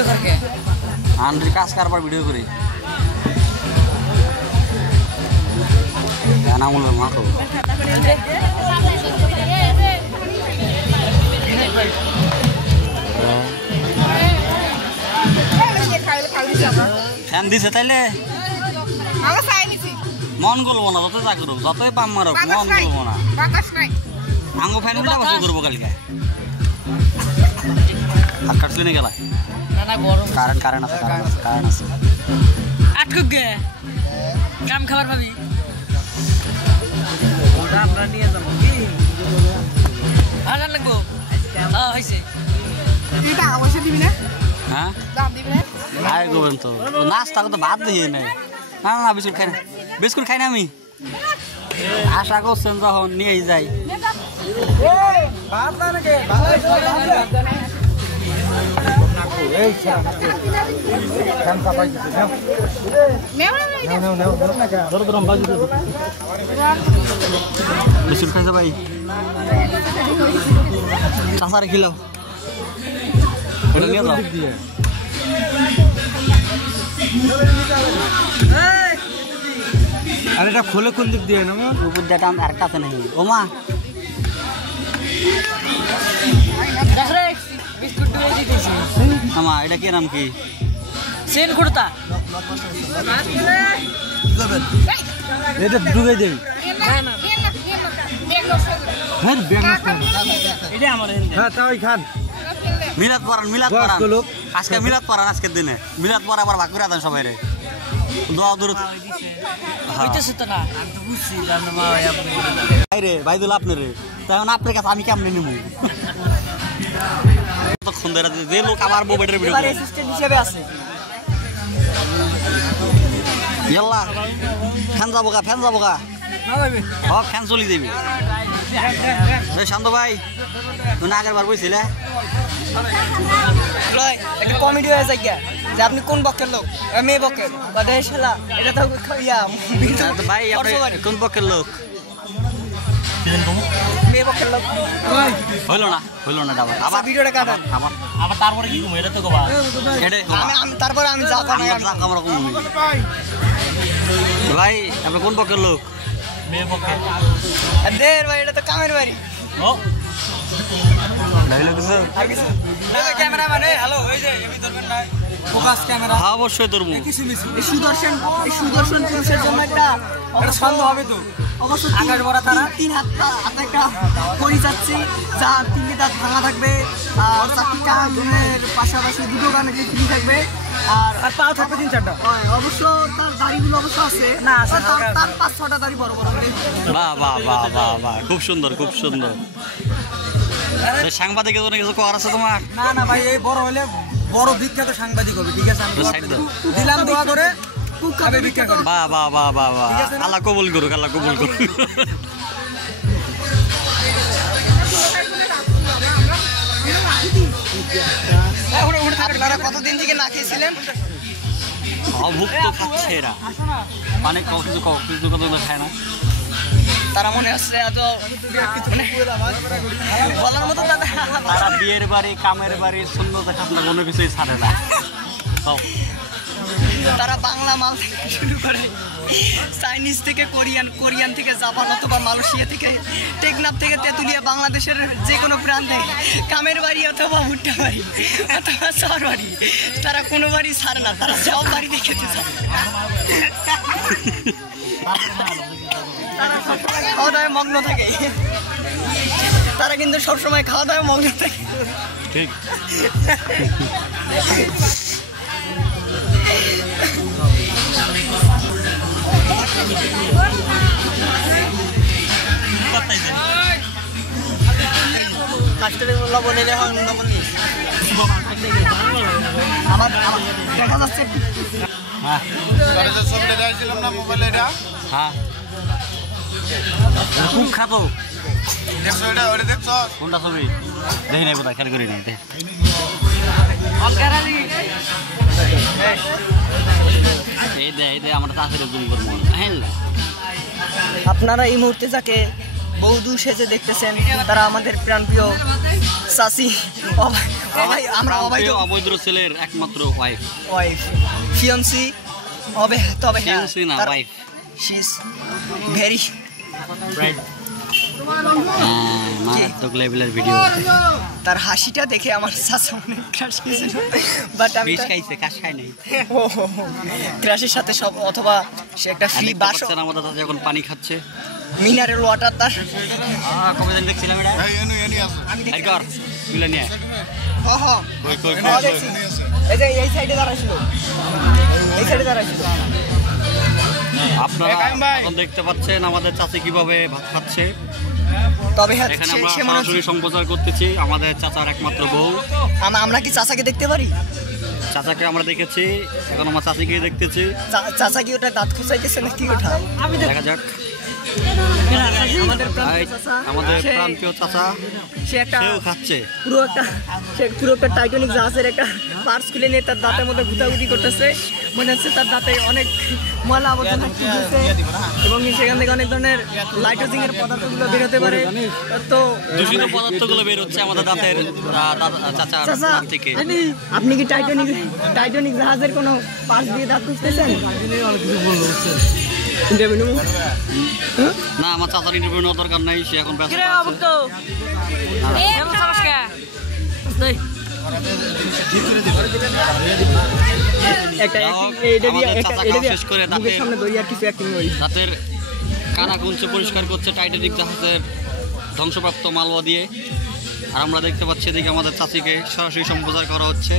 Video করকে Andriy কাজ কারবার video করি নামুল মাখো ফ্যান দিছে তাইলে মন করবো না যত যা করবো যতই পাম মারো মন করবো না আঙ্গো ফ্যান গুলো বসে করবো কালকে আর কাটলি না গেলা কারেন্ট আছে আটকুক গে কাম খাবার পাবি ওটা আমরা নিয়ে যাবো কি আগান লাগবো হইছে এটা অবশ্যই দিবি না হ্যাঁ দাম দিবি না আয় গোবেন তো নাস্তা তো ভাত দিয়ে নাই না না বিস্কুট খাই না আমি আশা করছেন যখন নিয়েই যাই বিস্কুট খাইছো ভাই চাষারে খিলাও ওটা নিয়ে যাও আর এটা খোলে কোন দিক দিয়ে না উপর দিয়ে আর কাছে নাই ওমা বিস্কুট দিয়ে দিতেছি আমা এটা কি নাম কি সেন কুর্তা এটা ডুবে দেই হ্যাঁ ব্যাগ এটা আমার হ্যাঁ তাই খান মিলাদ পড়ান আজকে মিলাদ পড়ান আজকের দিনে মিলাদ পড়া আবার ভাগ করে দেন সবাই রে দোয়া দূর হইতেছে তো না আমি তো বুঝছি জানো মা ভাই রে ভাই দিল আপনি রে তখন আপনার কাছে আমি কেমনে নিব তখন ধরে যে লোক আবার মোবাইলের ভিডিও করে অ্যাসিস্ট্যান্ট হিসেবে আছে ইয়াল্লা ফ্যান যাবো গা ফ্যান চলি যাবি শান্ত ভাই তুমি আগের বার বইছিলে একটা কমেডি হয়ে যায় যে আপনি কোন পক্ষের লোক মেয়ে পক্ষের কথা শালা এটা তো ভাই আপনি কোন পক্ষের লোক মেয়ে পক্ষের লোক হইলো না আবার ভিডিওটা কাটা আবার তারপরে কি কম এটা তো কবা তারপরে আমি যা আমরা কম ভাই আপনি কোন পক্ষের লোক মেয়ে পক্ষের ভাই এটা তো কামের বাড়ি ও ডায়লগ আর কিছু না ক্যামেরাম্যান হ্যালো ওই যে এমনি ধরবেন না ফোকাস ক্যামেরা হ্যাঁ অবশ্যই ধরবো এই সুদর্শন পুরুষের জন্য একটা সন্দেহ হবে তো অবশ্য আকাশ ভরা তারা তিন হাতে একটা করি যাচ্ছে যা তিনটে দাঁত ভাঙা থাকবে আর চারটি কানের পাশাপাশি দুটো কানে ফ্রি থাকবে আর পাও থাকবে 3-4টা অবশ্য তার দাড়িগুলো অবশ্য আছে না তার 5-6টা দাড়ি বড় বাহ খুব সুন্দর সাংবাদিকের জন্য কিছু করার আছে তোমার না ভাই এই বড় হলে বড় বিখ্যাত সাংবাদিক হবে ঠিক আছে আমি দিলাম দোয়া করে খুব খাবে ভিক্ষা করে বাহ আল্লাহ কবুল করুক আপনারা কতদিন থেকে না খেয়েছিলেন অভুক্ত খাচ্ছে এরা অনেক কিছু খায় না তারা মনে হচ্ছে এত বলার মতো তারা বিয়ের বাড়ি কামের বাড়ি শূন্যতা খাতনা কোনো কিছুই ছাড়ে না তারা বাংলা মাল শুরু করে চাইনিজ থেকে কোরিয়ান থেকে জাপান অথবা মালয়েশিয়া থেকে টেকনাফ থেকে তেঁতুলিয়া বাংলাদেশের যে কোনো প্রান্তে কামের বাড়ি অথবা ভুট্টা বাড়ি অথবা শহর বাড়ি তারা কোনো বাড়ি ছাড়ে না তারা সব বাড়িতে খেতে চায় খাওয়া দাওয়ায় মগ্ন থাকে তারা কিন্তু সবসময় খাওয়া দাওয়ায় মগ্ন থাকে ঠিক লবণ এলে হয় লবণ নেই আমার দেখা যাচ্ছে হ্যাঁ খুব খাতো কোনটা ছবি দেখি নাই কোথায় খেয়াল করি নাই এই দে আমরা তাড়াতাড়ি জুম করবো হ্যাঁ আপনারা এই মুহূর্তে যাকে বৌদু সেজে দেখতেছেন তারা আমাদের প্রাণপ্রিয় চাচি আমরা অবৈধ ছেলের একমাত্র ওয়াইফ ফিয়ন্সি তবে ফিয়ন্সি না ওয়াইফ শি ইজ ভেরি মারাত্মক লেভেলের ভিডিও। তার হাসিটা দেখে আমার চাচা অনেক ক্রাশ খেয়েছিল, বাট আমি খাইছে কাশ খাই নাই ক্রাশের সাথে সব অথবা সে একটা ফ্রি বাস আমাদের দাদা এখন পানি খাচ্ছে মিনারেল ওয়াটার তার কবে দিন দেখছিলাম এটা আমি এই কর তুলে নিয়ে দেখছি এই যে এই সাইডে দাঁড়াইছিল আপনারা এখন দেখতে পাচ্ছেন আমাদের চাচি কিভাবে ভাত খাচ্ছে। তবে হ্যাঁ এখানে আমরা সরাসরি সম্প্রচার করতেছি আমাদের চাচার একমাত্র বউ। আমরা কি চাচাকে দেখতে পারি? চাচাকে আমরা দেখেছি, এখন আমার চাচিকে দেখতেছি। চাচা কি ওটা দাঁত খুঁচাইতেছে নাকি ওটা দেখা যাক। আমাদের প্রাণপ্রিয় চাচা সেও খাচ্ছে পুরো একটা টাইটানিক জাহাজের একটা পার্স খুলে নিয়ে তার দাঁতের মধ্যে ঘুটাঘুটি করতেছে। মনে হচ্ছে তার দাঁতে অনেক ময়লা আবর্জনা দিয়েছে এবং সেখান থেকে অনেক ধরনের লাইটোজিং এর পদার্থগুলো বের হতে পারে। তো দূষিত পদার্থগুলো বের হচ্ছে আমাদের দাঁতের চাচার দাঁত থেকে। আপনি কি টাইটানিক জাহাজের কোনো পার্স দিয়ে দাঁত খুঁজতেছেন? না, আমার চাচার ইন্টারভিউ নেওয়ার দরকার নাই, সে এখন ব্যস্ত দাঁতের কানা কুঞ্চে পরিষ্কার করছে টাইটানিক জাহাজের ধ্বংসপ্রাপ্ত মালওয়া দিয়ে। আর আমরা দেখতে পাচ্ছি এদিকে আমাদের চাচিকে সরাসরি সম্প্রচার করা হচ্ছে।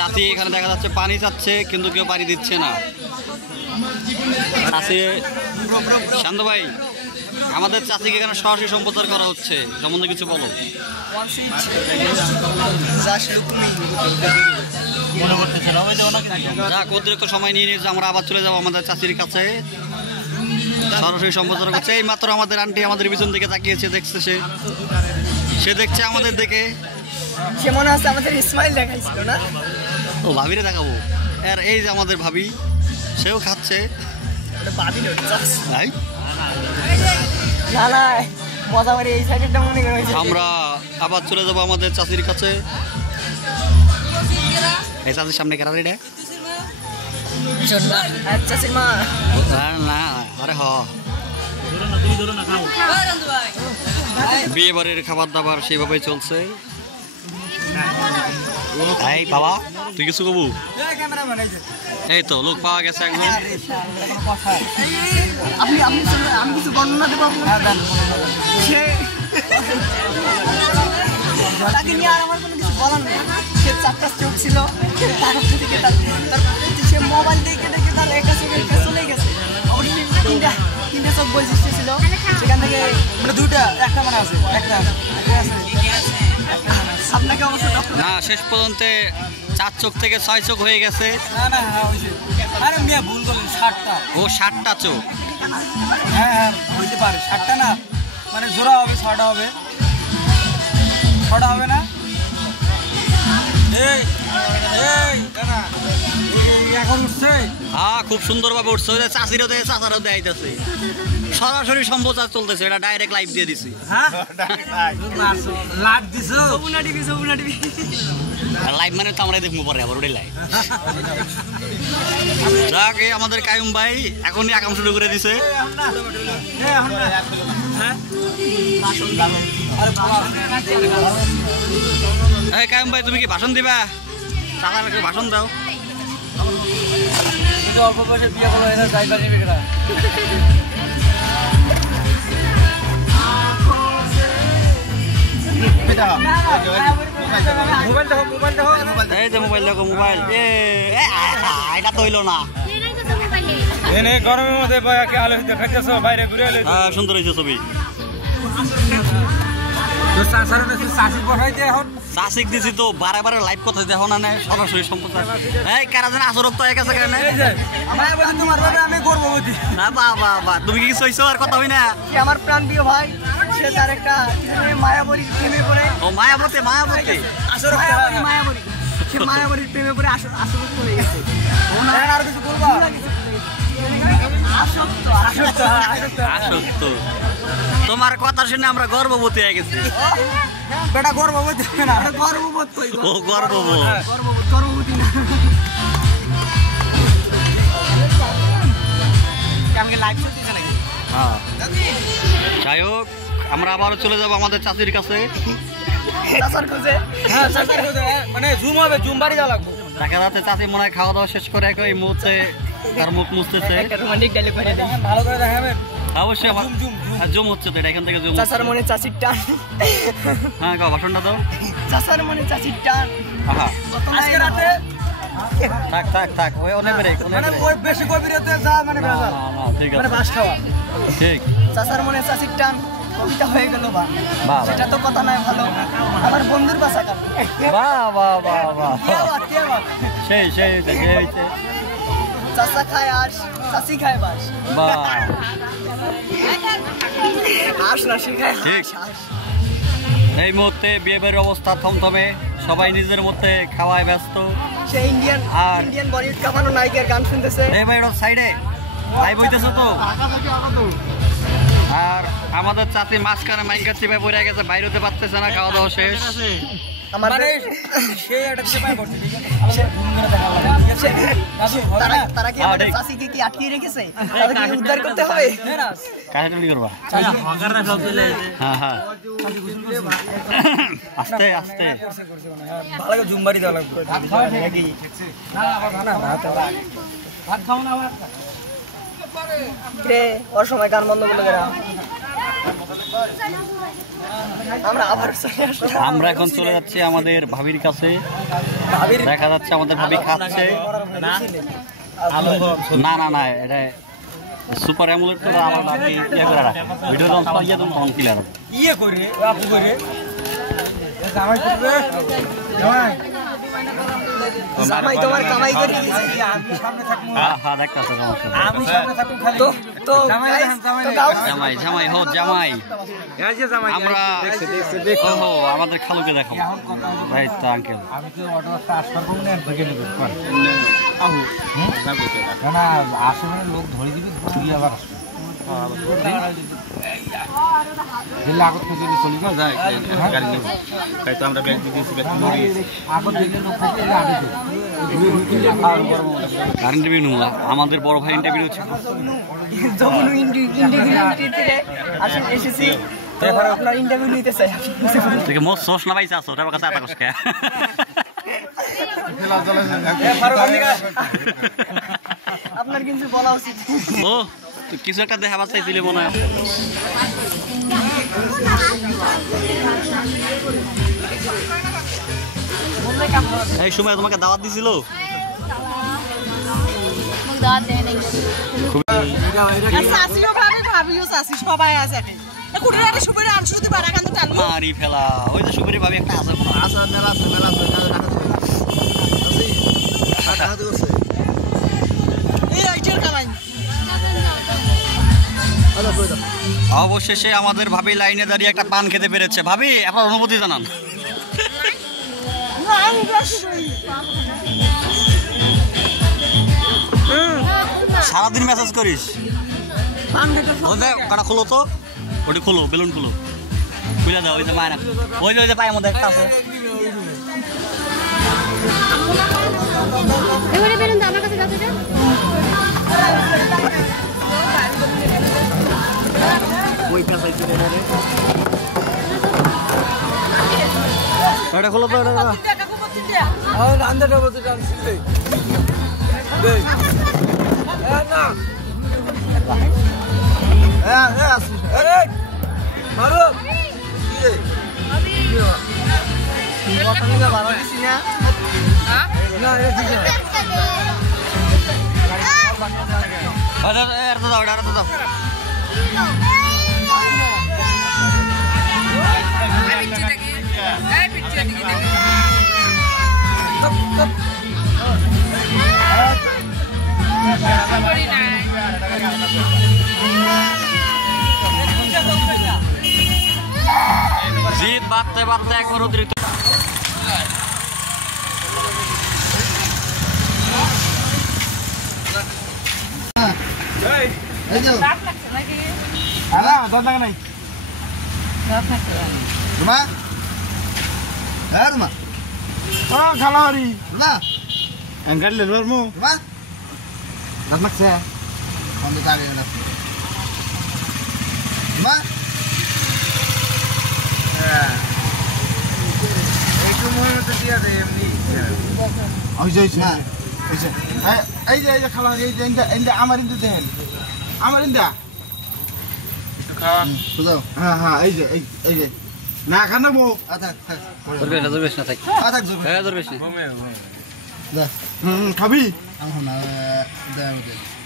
চাচি এখানে দেখা যাচ্ছে পানি চাচ্ছে কিন্তু কেউ পানি দিচ্ছে না। চাচি শান্ত ভাই, আমাদের চাচিকে এখানে সরাসরি সম্প্রচার করা হচ্ছে, সম্বন্ধে কিছু বলো। যাক, অতিরিক্ত সময় নিয়ে নিয়েছে, আমরা আবার চলে যাবো আমাদের চাচির কাছে। সরাসরি সম্প্রচার করছে। এই মাত্র আমাদের আন্টি আমাদের পিছন দিকে তাকিয়েছে, দেখছে সে দেখছে আমাদের দেখে। সে মনে হচ্ছে আমাদের ইসমাইল দেখাইছিল না? ও ভাবিরে দেখাবো। আর এই যে আমাদের ভাবি, সেও খাচ্ছে। আমরা আবার চলে যাবো আমাদের চাচির কাছে। এই চাচির সামনে কেন রে? না, আরে বিয়ে বাড়ির খাবার দাবার সেইভাবেই চলছে। এই বাবা, তুই কিছু কবু? এই তো লোক পাওয়া গেছে একজন। আমি কিছু বর্ণনা দেবো তাকে নিয়ে। আর আমার কোনো কিছু বলার নেই। সে 4টা চোখ ছিল, সে মোবাইল দেখে তার একটা চোখের চলে গেছে। তিনটা চোখ বৈশিষ্ট্য ছিল, সেখান থেকে দুটা একটা মানে আছে আপনাকে অবশ্য না, শেষ পর্যন্ত 4 চোখ থেকে 6 চোখ হয়ে গেছে। আরে মিয়া ভুল করলেন, 7টা। ও 7টা চোখ? হ্যাঁ হইতে পারে। 7টা না, মানে জোড়া হবে, 6টা হবে। 6টা হবে না? এখন উঠছে। হ্যাঁ, খুব সুন্দরভাবে উঠছে। চাষিরও দেয়, চাচারও দেখাইতেছে। সরাসরি সম্প্রচার চলতেছে, এটা ডাইরেক্ট লাইভ দিয়ে দিছি। লাইভ মানে তো আমরা দেখবো পরে আবার ওটাই লাইভ। যাক, আমাদের কায়ুম ভাই এখনই আকাম শুরু করে দিছে। এই কায়ুম ভাই, তুমি কি ভাষণ দিবা? চাচাকে ভাষণ দাও। অল্প বয়সে বিয়ে করলো, এরা যাইবার নেবে কেনা। এই যে মোবাইল দেখো, মোবাইল এটা তো হইলো না। গরমের মধ্যে আলো দেখাইতেছো, বাইরে ঘুরে এলে সুন্দর হয়েছে ছবি। চাষিক দিছি তো বারে বারে লাইভ কথা দেখো না, সরাসরি সম্প্রচার। এই কারা যেন আসরক তো একাছে কেন? আমি গর্ভবতী না বাবা, তুমি কি কিছু হইছো? আর কথা হই না। আমার প্রাণ প্রিয় ভাই, সে তার একটা মায়াবরী প্রেমে পড়ে। ও মায়াবতী মায়াবরী, সে মায়াবরীর প্রেমে পড়ে আসরক চলে গেছে। আর কিছু বলবো? আসক্ত। তোমার কথা শুনে আমরা গর্ভবতী হয়ে গেছি। বেটা গর্ভবতী না, গর্ভবতী। ও গর্ভবতী। গর্ভবতী না। আমাকে লাইভ করতেছে নাকি? হ্যাঁ। যাই হোক, আমরা আবারও চলে যাবো আমাদের চাচির কাছে। চাচার খোঁজে। হ্যাঁ চাচার খোঁজে, মানে জুম হবে, জুম বাড়ি যাওয়া লাগবে। দেখা যাচ্ছে চাচি মনে হয় খাওয়া দাওয়া শেষ করে এই মুহূর্তে তার মুখ মুছতেছে। একটা রোমান্টিক ডায়লগ করে দেই। ভালো করে দেখাবেন। অবশ্যই আমার জুম হচ্ছে তো, এটা এখান থেকে জুম। চাচার মনে চাচির টান। হ্যাঁ গাও, ভাষণটা দাও। চাচার মনে চাচির টান। আহা, আজকে রাতে থাক থাক থাক, ওই অনেক ব্রেক, অনেক মানে ব্রেক। ওই বেশি গভীরতে যা মানে না, ভেজাল। না, না, ঠিক মানে আছে, বাস খাওয়া। ঠিক। চাচার মনে চাচির টান কবিতা হয়ে গেল বা বাহ। সেটা তো কথা নয় ভালো। আমার বন্ধুর বাসা কাল। বাহ বাহ বাহ বাহ, কে বাত? সেই সেই হয়েছে, সেই হয়েছে। চাচা খায় আস, চাচি খায় বাস। বাহ, আস না শিখায় ঠিক। হাস। এই মুহূর্তে বিয়ে বাড়ির অবস্থা থমথমে, সবাই নিজের মধ্যে খাওয়ায় ব্যস্ত। সে ইন্ডিয়ান আর- বলিউড কামানো নায়িকার গান শুনতেছে। এই ভাই ওর সাইডে লাইভ হইতেছে তো। আর আমাদের চাচি মাঝখানে মাইকা চিপে পড়ে গেছে, বাইরে হতে পারতেছে না, খাওয়া দাওয়া শেষ। আমার মানে সেই একটা চেপাই পড়ছে, ঠিক আছে? আলাদা ঘুম করে দেখা লাগবে, ঠিক আছে? দাদু, হবে না? তারা কি হ্যাঁ, আমাদের ঠিক। চাচিকে কি আটকিয়ে রেখেছে? তাদেরকে কি উদ্ধার করতে হবে? নে না। কাছে চুরি করবা। হ্যাঁ হ্যাঁ, আস্তে আস্তে। করছে, মানে, হ্যাঁ, ভালো করে জুম বাড়ি দেওয়া লাগবে। ভাত খাওয়া নাকি? না, আবার না, ভাত আবার। ভাত খাও না আবার? রে ওর সময় গান বন্ধ করলে গেরা। আমরা আবার চলে আসলাম। আমরা এখন চলে যাচ্ছি আমাদের ভাবির কাছে। দেখা যাচ্ছে আমাদের ভাবি খাচ্ছে। না না না, এটা সুপার অ্যামুলেট তো আলাদা ইয়ে করে রাখে। ভিডিও যখন চালিয়ে তুমি তখন ক্লিয়ার হবে। ইয়ে করে, আপু করে। জামাই করবে? জামাই। জামাই তোমার কামাই করে দিয়েছে। আমি সামনে থাকবো। হ্যাঁ হ্যাঁ, দেখতেছে সমস্যা নেই। আমি সামনে থাকবো খালি। তো তো জামাই guys, দেখান, জামাই তো দেখান। গাও- জামাই জামাই হো জামাই। আমরা ওহো, আমাদের খালুকে দেখো। রাইট তো আঙ্কেল। আমি তো অটো ট্রান্সফার করবো না থেকে নেবো না আশেপাশে লোক ধরে দিবি ঘুরিয়ে আবার আসবে দিলে আগত খুঁজে চলি না যায় গাড়ি নেব তাই তো আমরা ব্যাগ দিয়েছি আগত দিলে লোক খুঁজে আগে আর ইন্টারভিউ নেবো, আমাদের বড় ভাই ইন্টারভিউ হচ্ছে। যমুনা ইন্ডিভিজুয়ালিটি থেকে আসলে এসেছি। তো আপনার ইন্টারভিউ নিতে চাই। তুই মোট সোস না পাইছে আসো, ওটার কাছে আতা কষ্ট। আপনার কিন্তু বলা উচিত। ও তুই কিছু একটা দেখাবার চাইছিলি মনে হয়। এই সময় তোমাকে দাওয়াত দিছিল? চাষিও ভাবি ভাবিও চাষি সবাই আছে কুড়ি আগে সুপারি আনছো যদি বাড়া কান্দ টানবো মারি ফেলা, ওই যে সুপারি ভাবি একটা আছে। এই আইটের কামাই অবশেষে আমাদের ভাবি লাইনে দাঁড়িয়ে একটা পান খেতে পেরেছে। ভাবি আপনার অনুমতি জানান। সারাদিন মেসেজ করিস? কাটা খুলো তো, ওটি খুলো, বেলুন খুলো, খুলে দাও। ওই যে মায়ের ওই যে পায়ের মধ্যে একটা আছে। এবারে বেরুন তো আমার কাছে যাচ্ছে এটা এটা খুলো তো, এটা আন্দাটা বলতে টানছি না মারো ভালো দিছি না। না এটা ঠিক না এটা দাও, এটা দাও। জিদ বাড়তে বাড়তে একবার অতিরিক্ত। এই যে রাত লাগছে নাকি? আলা দাদা নাই রাত লাগছে। রুমা হ্যাঁ রুমা ও খালারি রুমা এঙ্গাল লে রুমা রুমা দাদা লাগছে বন্ধ থাকে না রুমা হ্যাঁ একটু মনে মতো দিয়া দে এমনি ওই যে এই যে খালা এই যে ইন্দা আমার ইন্দা দেন আমার ইন্দা একটু খাওয়া বুঝাও হ্যাঁ হ্যাঁ এই যে না খানা বউ থাক বেশ না থাক থাক জোর হ্যাঁ বেশ না দে খাবি এখন না দে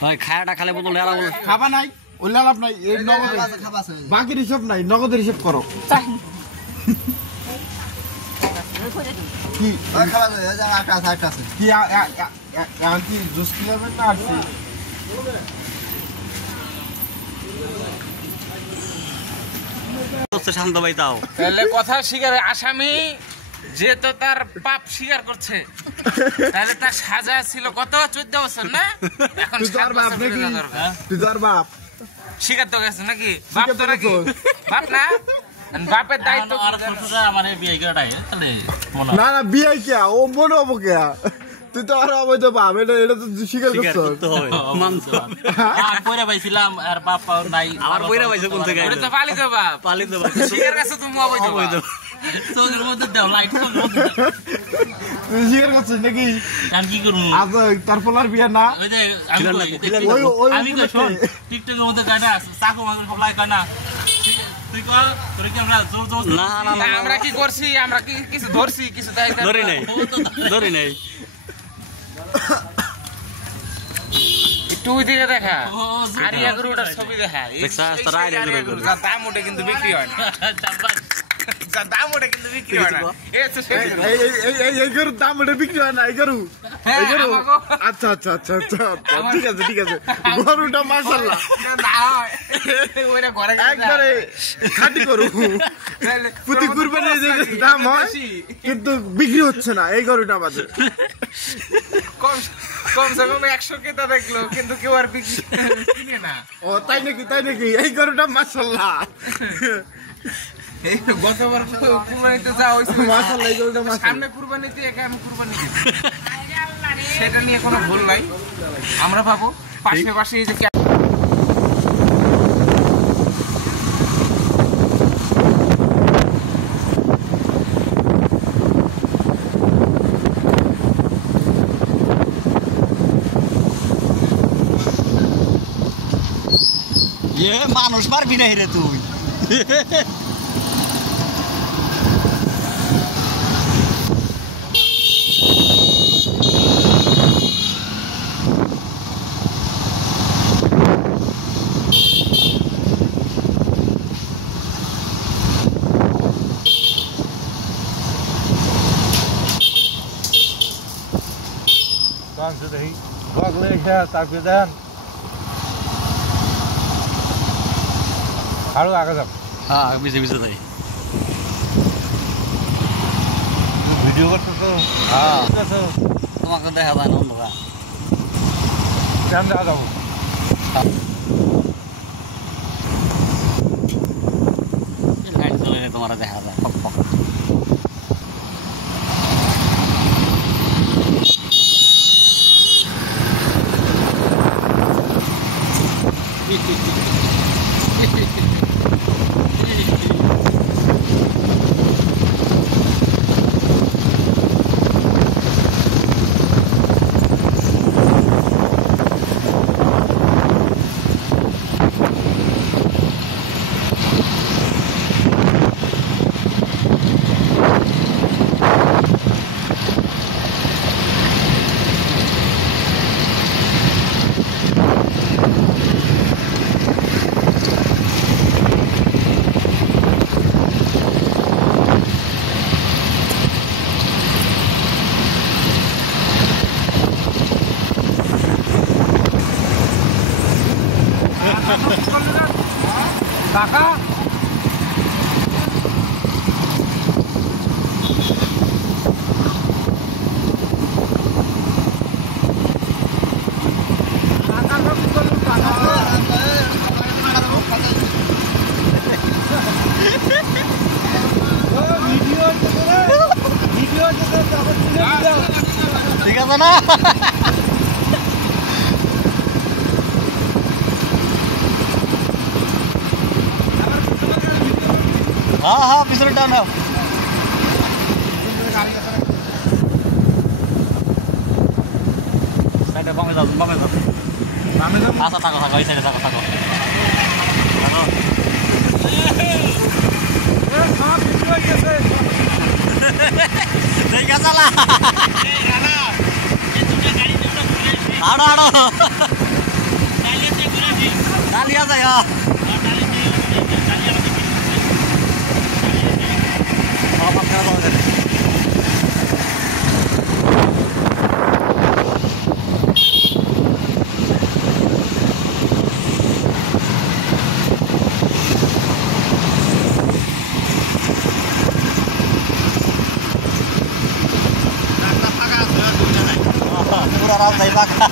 ওই খায়াটা খালে বদল এরা বলে খাবা নাই ওলা লাভ নাই এই নগদ খাবা আছে বাকি হিসাব নাই নগদের হিসাব করো কি খাবা যায় যা আকাশ আকাশ কি কি জুস কিলাবে না আছে শান্ত ভাই তাও তাহলে কথা স্বীকার আসামি যেহেতু তার পাপ স্বীকার করছে তাহলে তার সাজা ছিল কত 14 বছর না এখন 7 বছর করে দরকার তুই তোর বাপ স্বীকার তো গেছে নাকি বাপ তো নাকি বাপ না বাপের দায়িত্ব আর ছোটটা আমার বিয়ে করাটাই তাহলে মনে না না বিয়ে কে ও মনে হবো কে তুই তো আর হবে তো বাপ এটা তো স্বীকার করছো করতে হবে মানছো আর কইরা পাইছিলাম আর বাপ নাই আমার বইরা পাইছে কোন থেকে ওটা তো পালিত বাপ পালিত ভাই স্বীকার কাছে তুমি অবৈধ বাপ। চোখের মধ্যে দাও লাইট তুই স্বীকার করছিস নাকি আমি কি করবো আজ তার পোলার বিয়ে না ওই যে আমি কই শোন টিকটকের মধ্যে কাটা চাকু মাগুর পকলাই কানা তুই কর তোর কি আমরা জোর জোর না না তা আমরা কি করছি আমরা কি কিছু ধরছি কিছু ধরি নাই ধরি নাই একটু ওই দিকে দেখা আরিয়া গরুটার ছবি দেখা দেখছাস তার আরিয়া গরু। যার দাম ওটা কিন্তু বিক্রি হয় না যার দাম ওটা কিন্তু বিক্রি হয় না এই তো সেই এই গরুর দাম ওটা বিক্রি হয় না এই গরু হ্যাঁ, এই গরু আমাকেও। আচ্ছা ঠিক আছে গরুটা মাশাআল্লাহ না হয় ওইটা ঘরে একবারে খাঁটি গরু প্রতি কুরবানি যে দাম হয় কিন্তু বিক্রি হচ্ছে না এই গরুটা আমাদের কমসে কম 100 কেতা দেখলো কিন্তু কেউ আর বিক্রি কিনে না ও তাই নাকি এই গরুটা মাশাআল্লাহ এই গতবার কুরবানিতে যা হইছে মাশাআল্লাহ এই গরুটা মাশাআল্লাহ সামনে কুরবানিতে একা আমি কুরবানি দিই সেটা নিয়ে কোনো ভুল নাই আমরা ভাবো পাশে এই যে মানুষ পারবি না রে তুই আরো আগে যাও হ্যাঁ মিশে যাই ভিডিও করছো তো হ্যাঁ তোমাকে দেখা যায় না অন্ধকার কেন দেখা যাবো লাইট জ্বলে তোমার দেখা যায় ফক ফক কাকা কাকা যায় না হ্যাঁ পিছনে টান নাও সাইডে বামে যাও আচ্ছা থাকো থাকো এই সাইডে থাকো থাকো ঠিক আছে না আড়ো আড়ো ডালিয়া যায় পুরা রাস্তায় ফাঁকা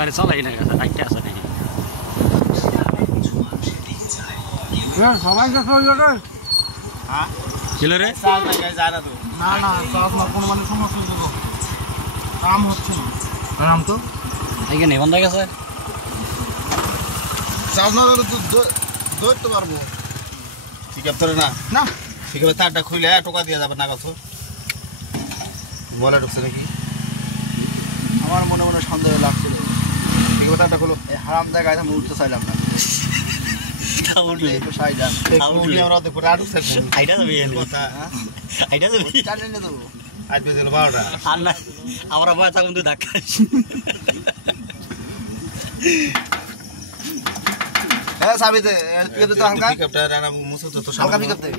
গাড়ি চালাই না গেছে রাইটে আছে নাকি সবাইকে ছিল রে না না চাষ না কোনো মানে সমস্যা হচ্ছে কাম হচ্ছে না কাম তো এইখানে বন্ধ হয়ে গেছে চাষ না হলে তো ধরতে পারবো ঠিক আছে না না ঠিক আছে তারটা খুলে টোকা দিয়ে যাবে না কত বলা ঢুকছে নাকি আমার মনে মনে সন্দেহ লাগছিল ঠিক আছে তারটা খুলো এই হারাম জায়গায় আমি উঠতে চাইলাম না একটু সাই যান উঠলে আমরা দেখো আড়ু থাকবো আইডা যাবি কথা আইডা যাবি টানে নিয়ে দেবো আজ বেজে 12টা আর না আমরা ভয় থাকুন তুই ধাক্কা হ্যাঁ সাবি দে পিকআপ তো হালকা পিকআপটা রানা মুসু তো হালকা পিকআপ দে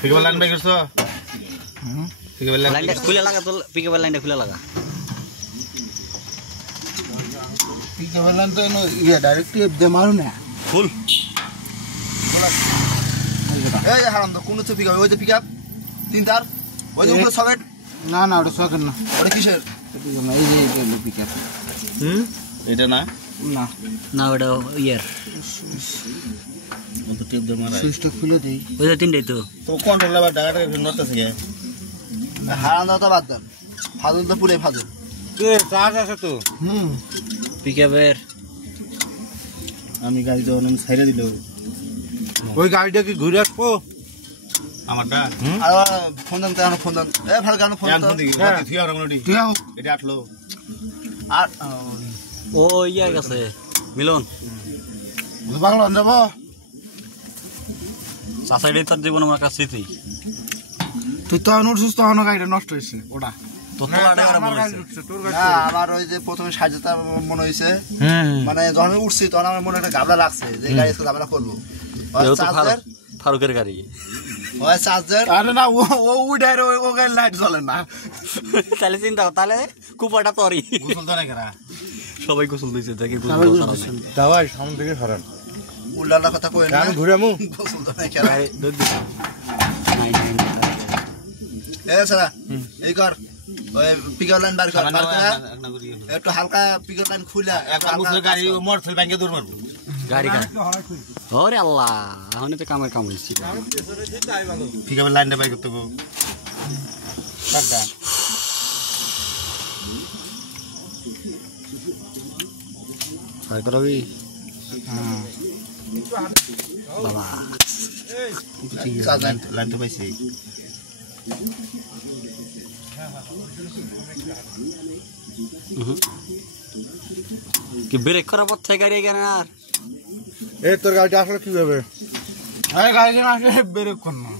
পিকআপ লাইন বাই করছো পিকআপ লাইন লাইনটা খুলে লাগা তো পিকআপ লাইনটা খুলে লাগা পিকআপ লাইন তো ইয়া ডাইরেক্ট দে মারু না ফুল এই হারাম তো কোন হচ্ছে পিকআপ ওই যে পিকআপ তিন তার ওই যে উপরে সকেট না না ওটা সকেট না ওটা কিসের এই যে পিকআপ এটা না না না ওটা ইয়ার ও তো টেপ দে মারা সুইচটা খুলে দেই ওই যে তিনটাই তো তো কন্ট্রোল লেবার টাকাটা নড়তেছে কে হারাম দাও তো বাদ দেন ফাজুল তো পুরে ফাজুল চার্জ আছে তো পিকআপের আমি গাড়ি যখন ছাইড়ে দিল ওই গাড়িটা কি ঘুরে আসবো আমারটা আর ফোন দেন তো ফোন দেন এ ভালো গান ফোন ফোন দেন দিই তুই আর আমলটি তুই আও এটা আটলো আর ও ইয়া গেছে মিলন বাংলা যাব সাসাইডে তার জীবন আমার কাছে স্মৃতি তুই তো উঠছিস তো অন্য গাড়িটা নষ্ট হয়েছে ওটা তো তোলাটা আর মনে হচ্ছে না আমার ওই যে প্রথমে সাজাতে মনে হয়েছে মানে যখন আমি উঠছি তখন আমার মনে একটা গাবলা লাগছে যে গাড়ি আজকে গাবলা করবো ফারুকের গাড়ি ওই চার্জার আরে না ও উঠায় ও গাড়ি লাইট জ্বলে না তাহলে চিন্তা কর তাহলে কুপাটা তরি গোসল তো না করা সবাই গোসল দিয়েছে দেখি দাওয়াই সামনে থেকে সরান উল্লাটা কথা কই না আমি ঘুরে আমু গোসল তো নাই খেলা এ সারা এই কর ওই পিকআপ লাইন বার কর একটু হালকা পিকআপ লাইন খুলে একটা মুসলে গাড়ি মোটরসাইকেল ভাঙে দৌড় মারবো গাড়ি ওরে আল্লাহ এখন তো কামের কাম হইছে পিকআপের লাইনটা বাই করতে গো টাকা ট্রাই করবি বাবা লাইনটা পাইছি কি ব্রেক করার পর থেকে গাড়ি কেন আর এই তোর গাড়িটা আসলে কি হবে আরে গাড়ি কেন আসলে ব্রেক কর না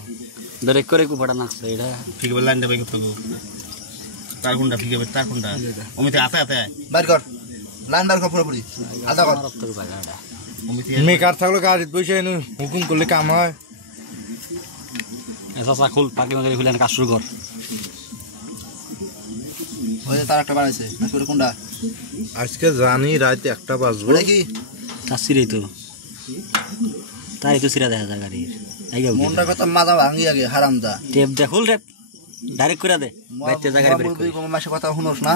ব্রেক করে কুপাটা নাকছে এটা পিকআপের লাইনটা বাই করতে গো তার কোনটা পিকআপের তার কোনটা ওমিতে আতে আতে বার কর লাইন বার কর পুরোপুরি আধা কর তোর বাগাটা ওমিতে মেকার থাকলে গাড়ি বসে এনে হুকুম করলে কাম হয় এসা খুল পাকি মাগি খুলে কাজ শুরু কর ওই যে তার একটা বাড়াইছে নাকি ওটা কোনটা আজকে জানি রাত 1টা বাজবে ওটা কি চাষিরই তো তাই তো সিরা দেখা যায় গাড়ির মনটা কথা মাথা ভাঙি আগে হারামদা টেপ দেখুল রে ডাইরেক্ট করে দে বাইতে জায়গা বের করে মাসে কথা শুনোস না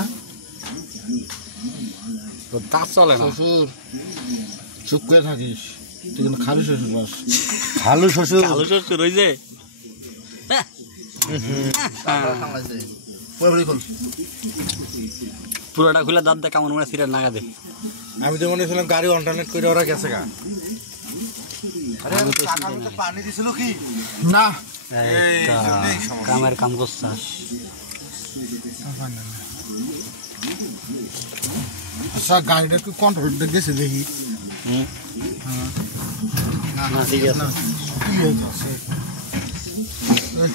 তো তা চলে না শ্বশুর চুপ করে থাকিস তুই কিন্তু খালু শ্বশুর বাস ভালো শ্বশুর কালো শ্বশুর ওই যে সামলাইছে পুরোপুরি খোল পুরোটা খুলে দাঁত দে কেমন মনে সিরা নাগা দে আমি তো মনে ছিলাম গাড়ি অল্টারনেট করে ওরা গেছে গা আরে টাকা মতো পানি দিছিল কি না কামের কাম করছাস আচ্ছা গাড়িটা কি কন্ট্রোল গেছে দেখি না ঠিক আছে কি হয়েছে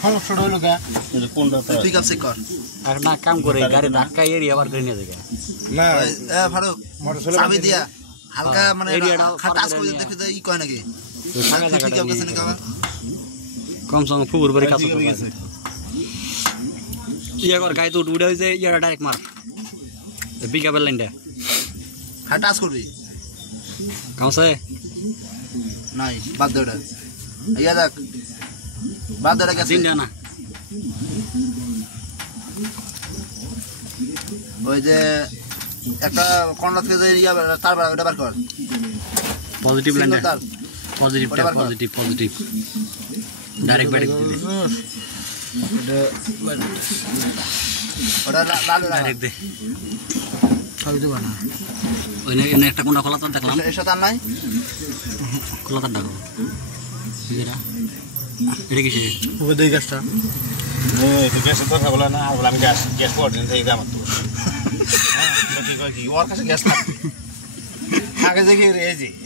সমস্যাটা হলো কে পিক আপ চেক কর আর না কাম করে গাড়ি ধাক্কা এরিয়া আবার করে নিয়ে যাবে না ফারুক চাবি দিয়া হালকা মানে টাচ করে দেখে দেয় ই কয় নাকি পিক আপ গেছে নাকি আমার কম সঙ্গে ফুবুর বাড়ি কাছে ইয়া কর গাড়ি তো উড়ে হয়েছে ইয়ারা ডাইরেক্ট মার পিক আপের লাইনটা হ্যাঁ টাচ করবি কামছে নাই বাদ দে ওটা ইয়া দেখ বাদ দে ওটা গেছে চিন্তা না ওই যে একটা কর্নার থেকে যে ইয়া তার ওটা বার কর পজিটিভ লাইনটা তার পজিটিভ পজিটিভ ডাইরেক্ট ব্যাটিং দিলে ওটা লাল ডাইরেক্ট দে সবই দেবো না ওই এনে একটা কোনটা খোলা তার দেখলাম এর সাথে আর নাই খোলা তার ডাকো এটা কিসে ওকে দেই গ্যাসটা তো গ্যাসের দরকার বলে না বলে আমি গ্যাস পড়ে এই দাম তো হ্যাঁ কি কই কি ওর কাছে গ্যাস থাকে যে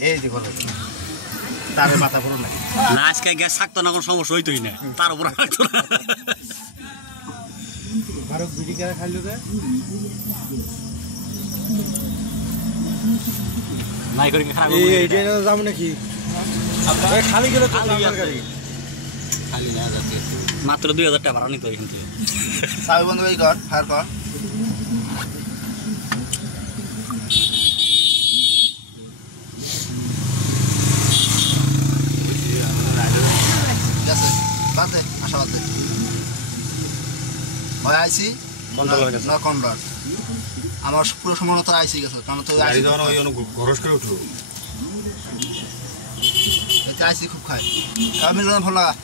এই যে করে তারে মাথা পুরো লাগে না আজকে গ্যাস থাকতো না কোনো সমস্যা হইতোই না তার উপর থাকতো না আরো বিড়ি করে খাইলো রে নাই করে খারাপ এইটা যাবে নাকি খালি গেলে তো খালি আমার গাড়ি খালি না যাচ্ছে মাত্র 2000 টাকা ভাড়া নিতে এখান থেকে চাবি বন্ধ করে কর ফায়ার কর গেছে বাদ দে আশা বাদ দে ওই আইসি কন্ট্রোলার গেছে না কন্ট্রোলার আমার পুরো সময় মতো আইসি গেছে কারণ তো গাড়ি আইসি যখন ওই ঘরস করে উঠলো এতে আইসি খুব খায় আমি ভালো লাগা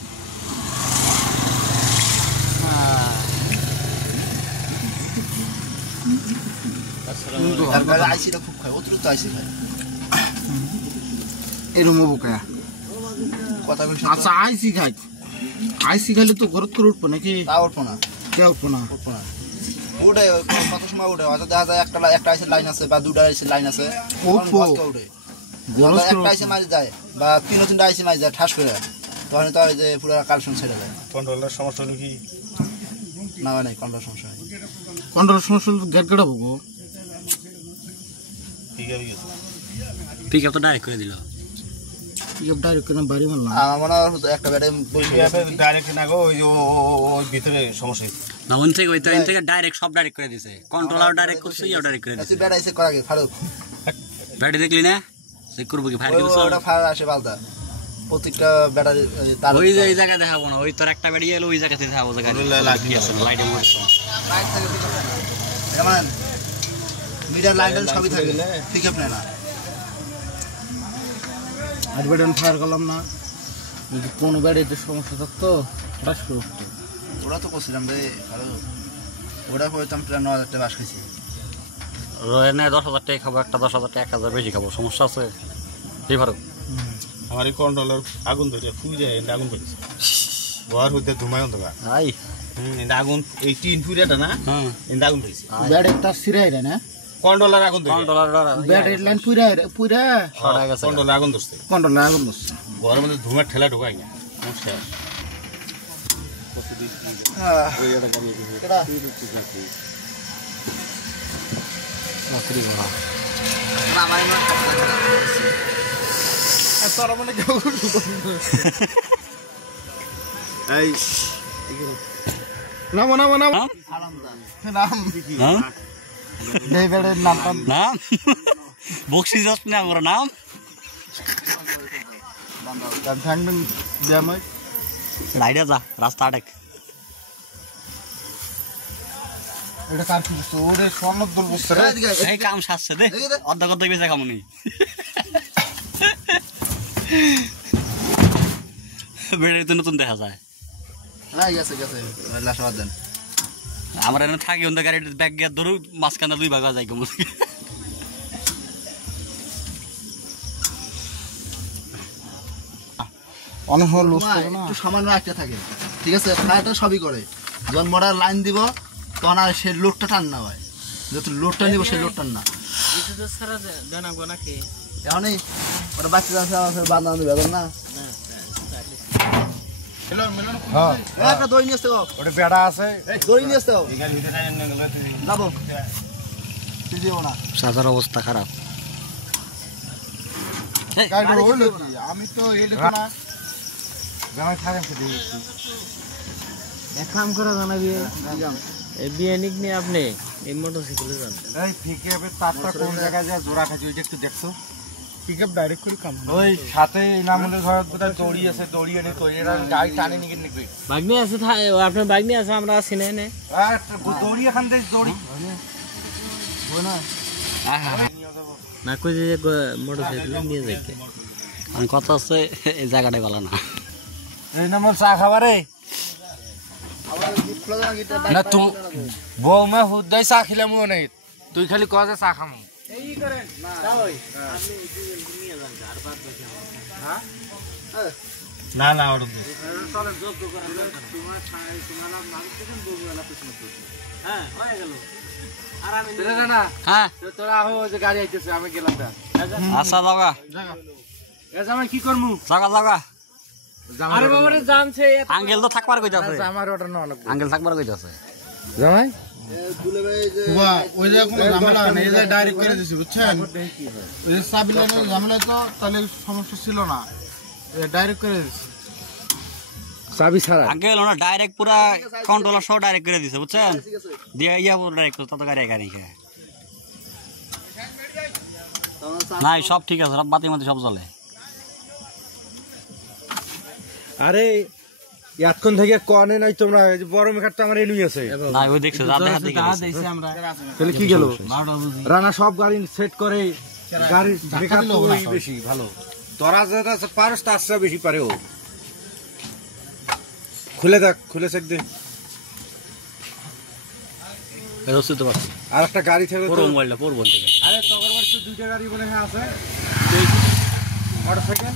তারপরে আইসিটা খুব খায় অতিরিক্ত আইসি খায় এরম বোকা কথা বলছি আচ্ছা আইসি খাই আইসি খাইলে তো গরত করে উঠবো নাকি তা উঠবো না কে উঠবো না উঠবো না উঠে কত সময় উঠে হয়তো দেখা যায় একটা আইসির লাইন আছে বা দুটা আইসির লাইন আছে উঠবো। উঠে গরজ করে একটা আইসি মারি যায় বা তিনটা আইসি মারি যায় ঠাস করে তখন তো যে পুরো কালেকশন ছেড়ে যায় কন্ট্রোলার সমস্যা হলো কি না নাই কোনটা সমস্যা হয় কন্ট্রোল সমস্যা গেট কাটাবো গো ঠিক আছে পিক আপ তো ডাইরেক্ট করে দিল ইয়ে ডাইরেক্ট করে বাড়ি মারলাম আমার মনে হয় একটা ব্যাটে ডাইরেক্ট না গো ওই ভিতরে সমস্যা না ওই থেকে ডাইরেক্ট সব ডাইরেক্ট করে দিছে কন্ট্রোলার ডাইরেক্ট করছে ইও ডাইরেক্ট করে দিছে ব্যাট আইসে করা আগে ফারুক ব্যাটারি দেখলি না চেক করবো কি ফায়ার দিছ ওটা ফায়ার আসে বালতা প্রত্যেকটা ব্যাটারি তার ওই যে এই জায়গা দেখাবো না ওই তোর একটা ব্যাটারি এলো ওই জায়গাতে দেখাবো জায়গা কি আছে লাইটে উঠছে লাইট থাকে যেমন মিটার লাইন সবই থাকে পিক আপ নেয় না আর ব্যাটন ফায়ার করলাম না যদি কোনো ব্যাটারিতে সমস্যা থাকতো বাস করে উঠতো ওরা তো করছিলাম রে আর ওরা হয়তাম প্রায় 9000 টাকা বাস খাইছি রয়েনে 10,000 টাকা খাবো একটা 10,000 টাকা 1000 বেশি খাবো সমস্যা আছে এই ভালো আমার এই কন্ট্রোলার আগুন ধরে ফুই যায় এটা আগুন ধরেছে ঘর হইতে ধুমায় অন্ধকার আই এটা আগুন এই টিন ফুইরাটা না হ্যাঁ এটা আগুন ধরেছে ব্যাটারি তার সিরাই রে না কন্ট্রোলার আগুন ধরে কন্ট্রোলার ব্যাটারি লাইন পুরা ছড়া গেছে কন্ট্রোলার আগুন ধরছে কন্ট্রোল আগুন বসছে ঘরের মধ্যে ধুমার ঠেলা ঢোকাই না সমস্যা চাকরি করা আমার তোরা মানে কেউ এই নামো নামো নামো নাম নাম হ্যাঁ এই বেড়ের নামটা নাম বকশিস যাস না আমার নাম থাকবেন ব্যায়াম হয় রাইডে যা রাস্তা আটেক এটা কার কি বুঝছো ওরে স্বর্ণর দোল বুঝছে রে এই কাম সাজছে দে অর্ধেক অর্ধেক বেঁচে খামুনি বেড়ে তো নতুন দেখা যায় হ্যাঁ গেছে গেছে লাশবাদ দেন আমার এনে থাকি অন্য গাড়ির ব্যাগ গিয়ে ধরু মাঝখানে 2 ভাগ যায় কম অনেক হল লুজ করে না একটু সামান্য একটা থাকে ঠিক আছে খায়াটা সবই করে যখন মোড়ার লাইন দিব তখন আর সেই লোডটা টান না হয় যত লোডটা নিব সেই লোড টান না এখনই ওটা বাচ্চা যাচ্ছে বাঁধা বেতন না হ্যাঁ একটা দই নিয়ে আসতে গো ওটা বেড়া আছে দই নিয়ে আসতে যাবো তুই দিও না সাজার অবস্থা খারাপ গাড়ি হইলো কি আমি তো এই দেখো না জামাই থাকেন তো দেখি এক কাম করে জানাবি এই বিয়ানিক নিয়ে আপনি এই মোটরসাইকেলে যান এই পিকআপে তারটা কোন জায়গায় যা জোড়া খাচ্ছি ওইটা একটু দেখছো পিকআপ ডাইরেক্ট করে কাম ওই সাথে ইনামুলের ঘর কোথায় দড়ি আছে দড়ি এনে তো এরা গাড়ি টানে নিয়ে নিবে বাগনি আছে আপনার বাগনি আছে আমরা আছি না এনে আর দড়ি এখান থেকে দড়ি না কই যে মোটরসাইকেলে নিয়ে যাইতে আমি কথা আছে এই জায়গাটাই ভালো না এই নাম্বার চা খাবারে না তুই বৌমা হুদাই চা খেলাম নাই তুই খালি কয়ে চা খাম না না ওটা হ্যাঁ তোরা আহ যে গাড়ি আইতেছে আমি গেলাম আচ্ছা যাওগা জামাই কি করমু যাওগা যাওগা আরে বাবা রে জানছে আঙ্কেল তো থাকবার কইতাছে আমার ওটা না অনেক আঙ্কেল থাকবার কইতাছে জামাই ওই যে কোনো ঝামেলা নেই এই যে ডাইরেক্ট করে দিছি বুঝছেন ওই যে সাবিলানের ঝামেলা তো তাহলে সমস্যা ছিল না ডাইরেক্ট করে দিছি চাবি ছাড়া আঙ্কেল ওনা ডাইরেক্ট পুরা কন্ট্রোলার সহ ডাইরেক্ট করে দিছে বুঝছেন দিয়া ইয়া পুরো ডাইরেক্ট তত গাড়ি গাড়ি খেয়ে নাই সব ঠিক আছে সব বাতি মাতি সব চলে আরে এতক্ষণ থেকে কনে নাই তোমরা এই যে বড় মেকারটা আমার এনুই আছে নাই ওই দেখছো রাত দেখা দেখে তাহলে কি গেল রানা সব গাড়ি সেট করে গাড়ি মেকআপ বেশি ভালো তোরা যেটা পারস তার চেয়ে বেশি পারে ও খুলে দেখ খুলে চেক দে বুঝতে তো পারছি আর একটা গাড়ি থেকে পুরো মোবাইলটা পুরো বন্ধ থেকে আরে তগর বাড়িতে দুইটা গাড়ি মনে হয় আছে মোটরসাইকেল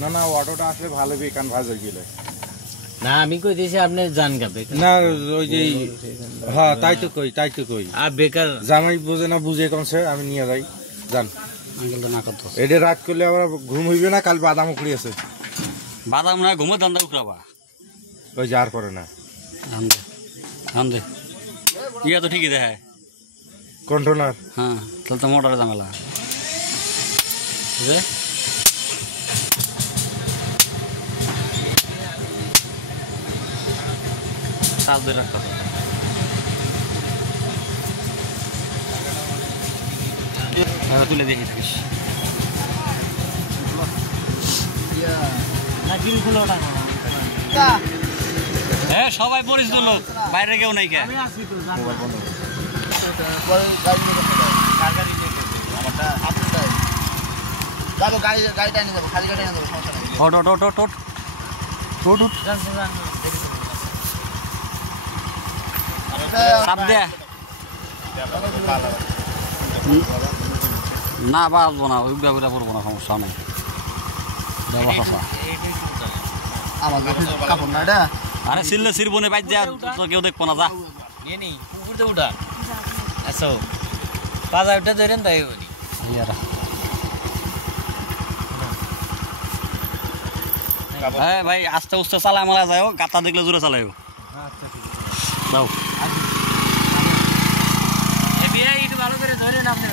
না না অটোটা আসলে ভালো বেকান ভাজ হয়ে গেলে না আমি কই দিয়েছি আপনি জান গাবে না ওই যে হ্যাঁ তাই তো কই আর বেকার জামাই বোঝে না বুঝে কমছে আমি নিয়ে যাই জান আঙ্কেল তো না করতো এটা রাত করলে আবার ঘুম হইবে না কাল বাদাম উকড়ি আছে বাদাম না ঘুমো ধান্দা উঠরাবা ওই যার করে না আন্দে আন্দে ইয়া তো ঠিকই দেখায় কন্ট্রোলার হ্যাঁ তাহলে তো মোটরে ঝামেলা বুঝলে চার্জ ধরে রাখতে হবে তুলে দেখি থাকিস হ্যাঁ সবাই পরিচিত লোক বাইরে কেউ নাই কে যাবো গাড়িটা নিয়ে যাবো খালি গাড়ি নিয়ে যাবো সমস্যা নেই ওট ওট ওট ওট ওট ওট ওট চাপ দে না বাঁচবো না ওই ব্যবহার করবো না সমস্যা নেই আমার কাপড় না এটা আরে সিললে সিরবনে বাইর যা তো কেউ দেখবো না যা নিয়ে নি পুকুরতে উঠা আসো পাজা উঠে ধরেন তাই বলি হ্যাঁ ভাই আস্তে আস্তে চালায় মারা যায় গাতা দেখলে জোরে চালাইব যাও একটু ভালো করে ধরেন আপনি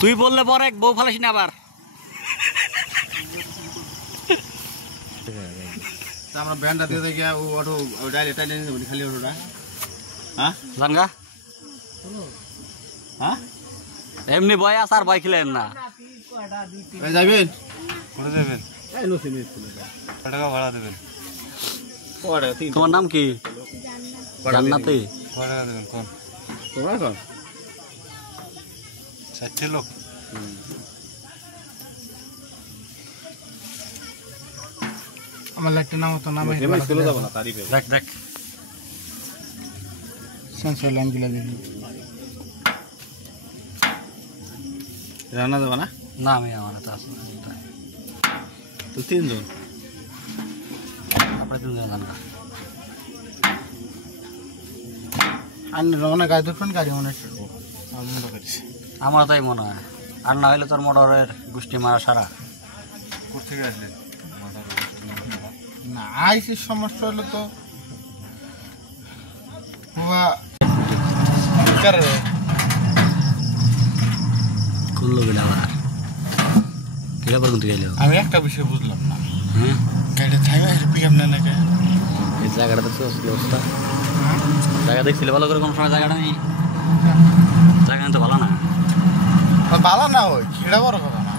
তুই বললে পরে বউ ফালাসি না আবার তা আমরা ব্যান্ডটা দিয়ে দেখি ও অটো ডাইরেক্ট টাইলে নিয়ে যাবো খালি অটোটা হ্যাঁ জানগা হ্যাঁ এমনি বয় আস আর বয় খেলেন না যাবেন কোথায় যাবেন এই নসিম টাকা ভাড়া দেবেন তোমার নাম কি জান্নাতি কয় টাকা দেবেন কোন তোমরা কর 60 লোক আমার লাইটটা নাম তো নামে চলে যাবো না তারিফে দেখ দেখ সেন্সর লাইন গুলা দেখি রান্না যাবো না না আমি আমার তো আসলে তো 3 জন আপনার তিনজন জানগা আর রওনা গাড়ি ধরবেন গাড়ি মনে হচ্ছে আমার তাই মনে হয় আর না হইলে তোর মোটরের গোষ্ঠী মারা সারা কোথেকে আসলেন না আইসির সমস্যা হলো তো বাবা খুললো গেলে আবার কিরা পর্যন্ত গেল আমি একটা বিষয় বুঝলাম না হ্যাঁ গাড়িটা থাইমা পিক আপ না নাকি এই জায়গাটা তো অবস্থা জায়গা দেখছিলে ভালো করে কোনো সময় জায়গাটা নেই জায়গা তো ভালো না ভালো না ওই সেটা বড় কথা না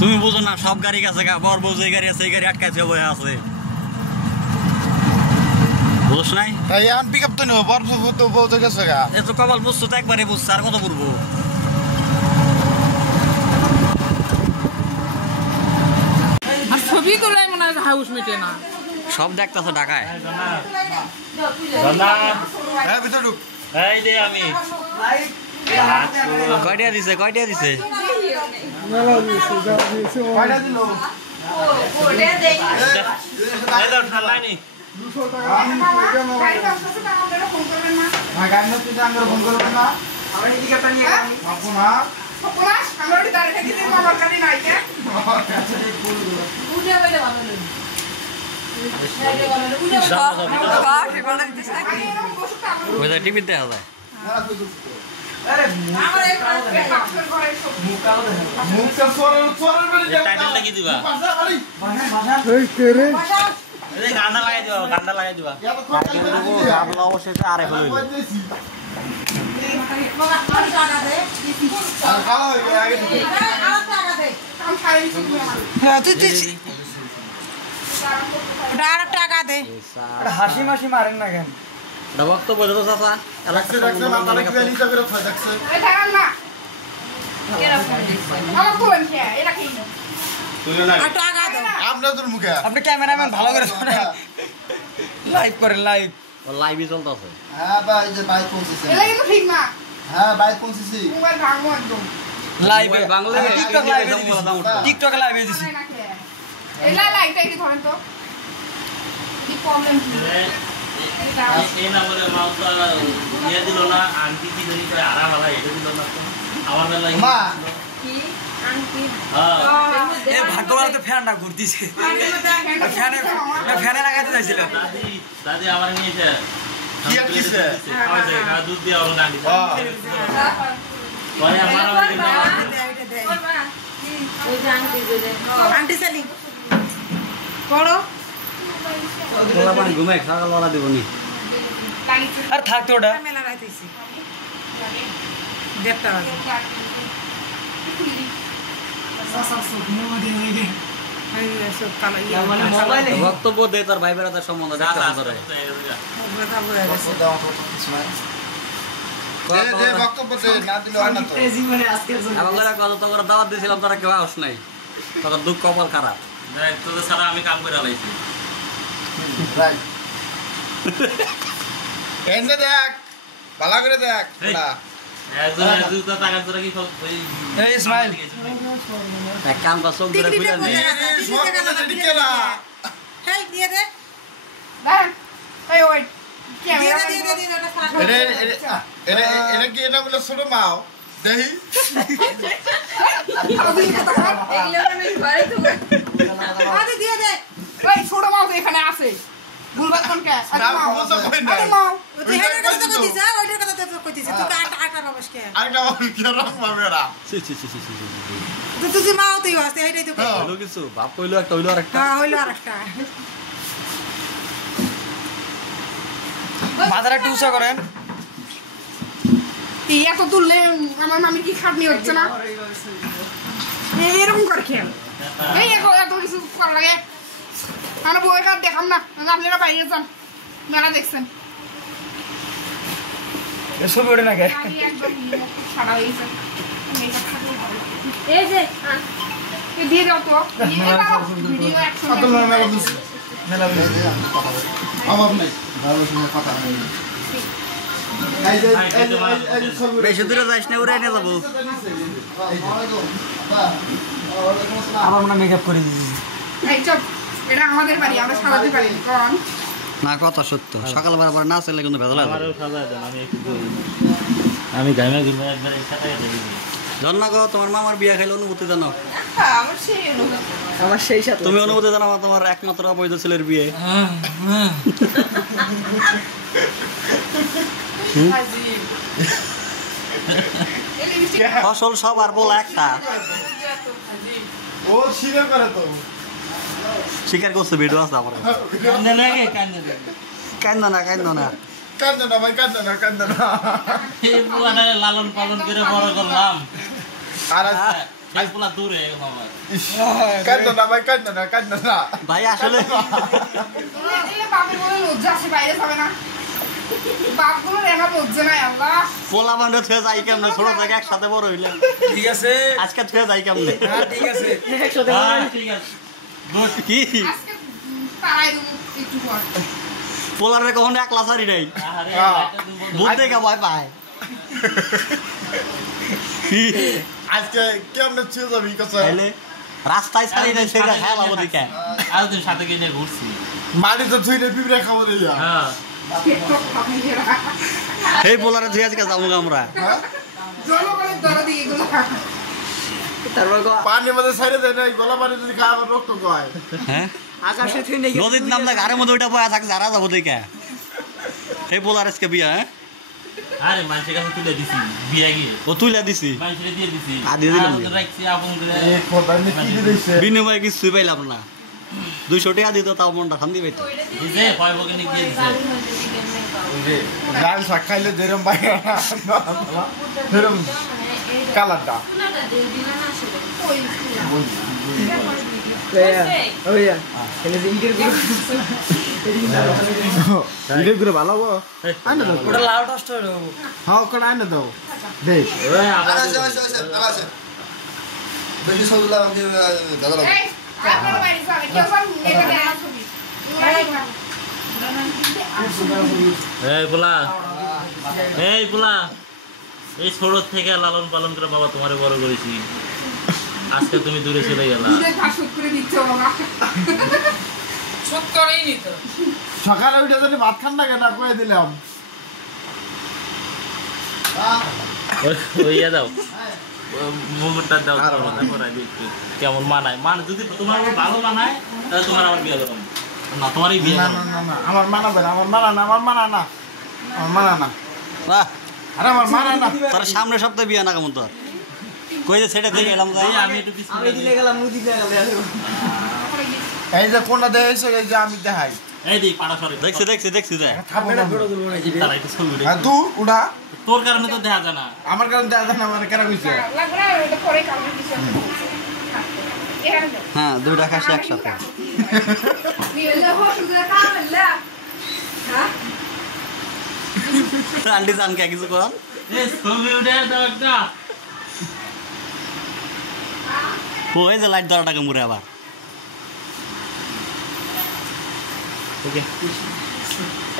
তুমি বুঝো না সব গাড়ি গেছে বর বউ যে গাড়ি আছে এই গাড়ি আটকাইছে বয়ে আছে বুঝছ নাই তাই এখন পিক আপ তো নেবো বরফ তো বলতে গেছে গা এত কপাল বুঝছো তো একবারে বুঝছো আর কত বুঝবো আর ছবি তোলাই মনে হয় হাউস মেটে না সব দেখতেছো ঢাকায় হ্যাঁ ভিতরে ঢুক এই দে আমি কয়টা দিছে কয়টা দিল এই দাও ঠালাইনি ভাই গাড়ি না তুই আঙ্গুর ফোন করবেন না আমি টিকেটটা নিয়ে গেলাম আপন হ্যাঁ পলাশ আমরা দাঁড়িয়ে থাকি তুমি আমার গাড়ি নাই কে উঠে বলে ভালো লাগে ওই টিভি দেখা যায় মুখটা সরের বেড়ে টাইটেল লাগিয়ে দিবা এই গান্ডা লাগাই দিবা অবশ্যই আরে হলো টাকা দে হাসি মাসি মারেন না কেন বক্তব্য তো চাচা আপনাদের মুখে আপনি ক্যামেরাম্যান ভালো করে লাইভ করেন লাইভ লাইভই চলতেছে হ্যাঁ ভাই যে বাইক পৌঁছেছে ঠিক না হ্যাঁ বাইক পৌঁছেছি মোবাইল ভাঙবো একদম লাইভে বাংলা টিকটক লাইভে টিকটক লাইভে দিছি এলা লাইটটা কি ধরেন তো কি প্রবলেম কি এই না বলে মাউসটা নিয়ে দিল না আন্টি কি ধরি করে আরাম আলা এটা দিল না আমার বেলা মা কি আন্টি হ্যাঁ এ ভাগ্যবান তো ফ্যানটা ঘুরতিছে ফ্যানে লাগাইতে চাইছিল দাদি আমার নিয়েছে কি আর কিসে খাওয়াছে না দুধ দিয়ে আমার গাড়ি পরে আমার আন্টি সেলিং করো তোলা পানি ঘুমাই খাওয়া দিব নি আর থাকতো ওটা মেলা রাইতেছি দেখতে হবে বক্তব্য দে তোর ভাই বেড়াদের সম্বন্ধে বক্তব্য না দিলে হয় না তো জীবনে আজকে দাওয়াত দিয়েছিলাম তোরা কেউ আস নাই তোর দুঃখ কপাল খারাপ তোদের সারা আমি কাম করে আলাইছি রাইট এন্ড দেখ ভালো করে দেখ না একজন তো টাকা তোরা কি এই ইসমাইল এক কাম কর চোখ ধরে বুঝা নি হেই দিয়ে দে দাঁড়ান এই ওয়েট ক্যামেরা দিয়ে দে এটা কি এটা বলে ছোট মাও দেখি আরে দিয়ে দে ওই ছোট মাও এখানে আছে ভুলবার কোন কে আরে মাও তুই হেডের কথা কইতিস ওইটার কথা তো কইতিস তুই আটা বাবাস কে আরেকটা বল কি রকম পাবে না তুই মাও তুই আসতে হেডেই তো হলো কিছু বাপ কইলো একটা হইলো আরেকটা হ্যাঁ হইলো আরেকটা মাথাটা একটু উঁচা করেন। এত তুললে আমার মামি কি খাটনি হচ্ছে না? এরকম করে খেয়াল এই এত কিছু করা লাগে। আমরা বইয়ের কাপ দেখাম না, আপনারা বাইরে যান, মেলা দেখছেন। ছবি ওঠে না কে? একদম সাদা হয়ে গেছে। এই যে দিয়ে দাও তো, ভিডিও অভাব নেই, ভালো সময় কথা নেই। বেশি দূরে যাইস না, উড়ে নিয়ে যাবো। আবার মনে মেকআপ করে দিয়েছি। এটা আমাদের বাড়ি, আমরা সাজাতে পারি। কারণ না, কথা সত্য। সকালবেলা পরে না চলে কিন্তু ভেজাল আছে। আমি ঘামে ঘুমে একবার একসাথে জন্না গো, তোমার মামার বিয়া খাইলে অনুভূতি জানো? আমার সেই সাথে তুমি অনুভূতি জানো তোমার একমাত্র অবৈধ ছেলের বিয়ে? ফসল সব আর বলা একটা। ও স্বীকার করে তো, স্বীকার করছে, ভিডিও আছে আমার। কান্দে না কে কান্দে না কান্দো না, কান্দো না। কান্দো না ভাই, কান্দো না, কান্দো না। এই পোলাটাকে লালন পালন করে বড় করলাম, আর এই পোলা দূরে আমার। কান্দো না ভাই, কান্দো না, কান্দো না। ভাই আসলে বাপের বলে লজ্জা আছে, বাইরে যাবে না। বাপগুলো রেখা লজ্জা নাই। আল্লাহ পোলা বান্ডে থুয়ে যাই কেমনে? ছোট থেকে একসাথে বড় হইলে ঠিক আছে। আজকে থুয়ে যাই কেমনে? ঠিক আছে, একসাথে ঠিক আছে কি আজকে তারাই দেবো একটু পর। পোলারে কখনো একলা সারি নাই, আরে বুঝ দেখে ভয় পায়। আজকে কেমন ছিল যাবি কথা? তাইলে রাস্তায় সারি নাই, সেটা খেলাবো দেখে। আজ দিন সাথে গিয়ে ঘুরছি। মাটি তো ধুইলে পিঁপড়ে খাবো দিয়া। হ্যাঁ সেই পোলারে ধুয়ে আজকে যাবো আমরা। জনগণের দরদি এগুলো। তারপর পানির মধ্যে ছাইড়ে দেয় না, গলা পানি যদি খাওয়া আবার রক্ত কয়। হ্যাঁ, আকাশে থুই নাকি নদীর নামলে ঘাড়ের মধ্যে ওইটা বয়া থাকে, যারা যাবো দেখে। সেই পোলার আজকে বিয়া। হ্যাঁ, আরে মানুষের কাছে তুলে দিছি বিয়া গিয়ে, ও তুইলা দিছি, মানুষের দিয়ে দিছি, আর দিয়ে দিলাম। রাখছি আপন করে। এই কথা নিয়ে কি দিয়েছে? বিনিময়ে কিছুই পাইলাম না। 200 টাকা দিত, তাও মনটা শান্তি পাইতো। এই যে ভয় বকেনি দিয়ে দিছে। গান শাক খাইলে যেরম বাইরে সেরম কালারটা। ভিডিও করে ভালো হবো। আইনে দাও, ওটা লাউ টস্ট হয়ে হ্যাঁ ওখানে আইনে দাও। দেখ ওই আবার বেশি সবগুলা আমাকে দাদা লাগবে। এই আপনারা বাইরে যাবে, কেউ সব নেবে না ছবি। এই পোলা, এই পোলা, এই ছোট থেকে লালন পালন করে বাবা তোমারে বড় করেছি, আজকে তুমি দূরে চলে গেলা। শুট করে দিচ্ছ বাবা। শুট করেই নিত। সকালে উঠে যদি ভাত খান না কেন কয়ে দিলাম। ওই দাও মুখটা দাও, কেমন মানায়? যদি তোমার ভালো মানায় তাহলে তোমার আমার বিয়ে করো না, তোমারই বিয়ে না করো। না না না আমার মানাবে না, আমার মানা না, আমার মানা না, আমার মানা না, বাহ, আরে আমার মানা না। তোর সামনের সপ্তাহে বিয়া না কেমন? তোর কই যে সেটা দেখে এলাম যাই। আমি একটু পিছনে আমি দিলে গেলাম, মুদি দিলে গেলাম। এই যে কোনটা দেখেছে, এই যে আমি দেখাই। এই দেখ পাড়া সরে দেখছি দেখছি দেখছি দেখ। খাবো না। তারা একটু ছবি উঠে। আর তুই উড়া, তোর কারণে তো দেখা যায় না। আমার কারণে দেখা না, মানে কেন কইছে? লাগবে না, এটা পরে কালকে কিছু। এখানে দাও। হ্যাঁ, দুইটা খাসি একসাথে। নিলে হো শুধু কামলা। হ্যাঁ আন্টি জান কে কিছু কর। এই ছবি উঠে দাও একটা। ওই যে লাইট ধরাটাকে মুড়ে আবার।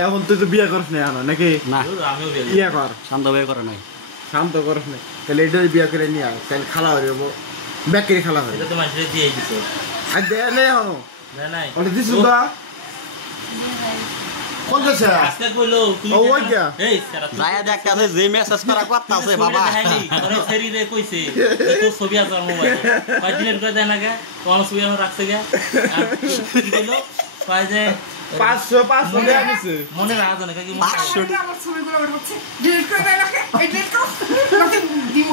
এখন তুই তো বিয়ে করিস না জানো নাকি? না, আমিও বিয়ে বিয়ে কর, শান্ত বিয়ে করে নাই। শান্ত করিস না, তাহলে এটাই বিয়ে করে নিয়ে আয়, তাহলে খালা হয়ে যাবো, ব্যাকেরি খালা হয়ে এটা তো মানুষের দিয়ে দিছো। আর দেয় নেই হনো না নাই ওটা দিছিস তো কোন দেশে? আজকে কইলো তুই ও ওই যা। এই সারা যায়া দেখতে আছে যে মেসেজ করা কথা আছে বাবা। দেখাইনি তোর শরীরে কইছে তো ছবি আছে আমার মোবাইলে, কই ডিলিট করে দেয় না কে? কোন ছবি আমার রাখছে কে? কি কইলো কই যে 500 দেয়া দিছে। মনে রাখা যায় না কি? 500 আমার ছবিগুলো ওটা হচ্ছে ডিলিট করে দেয় না কে? এই ডিলিট করো। নাকি দিমু।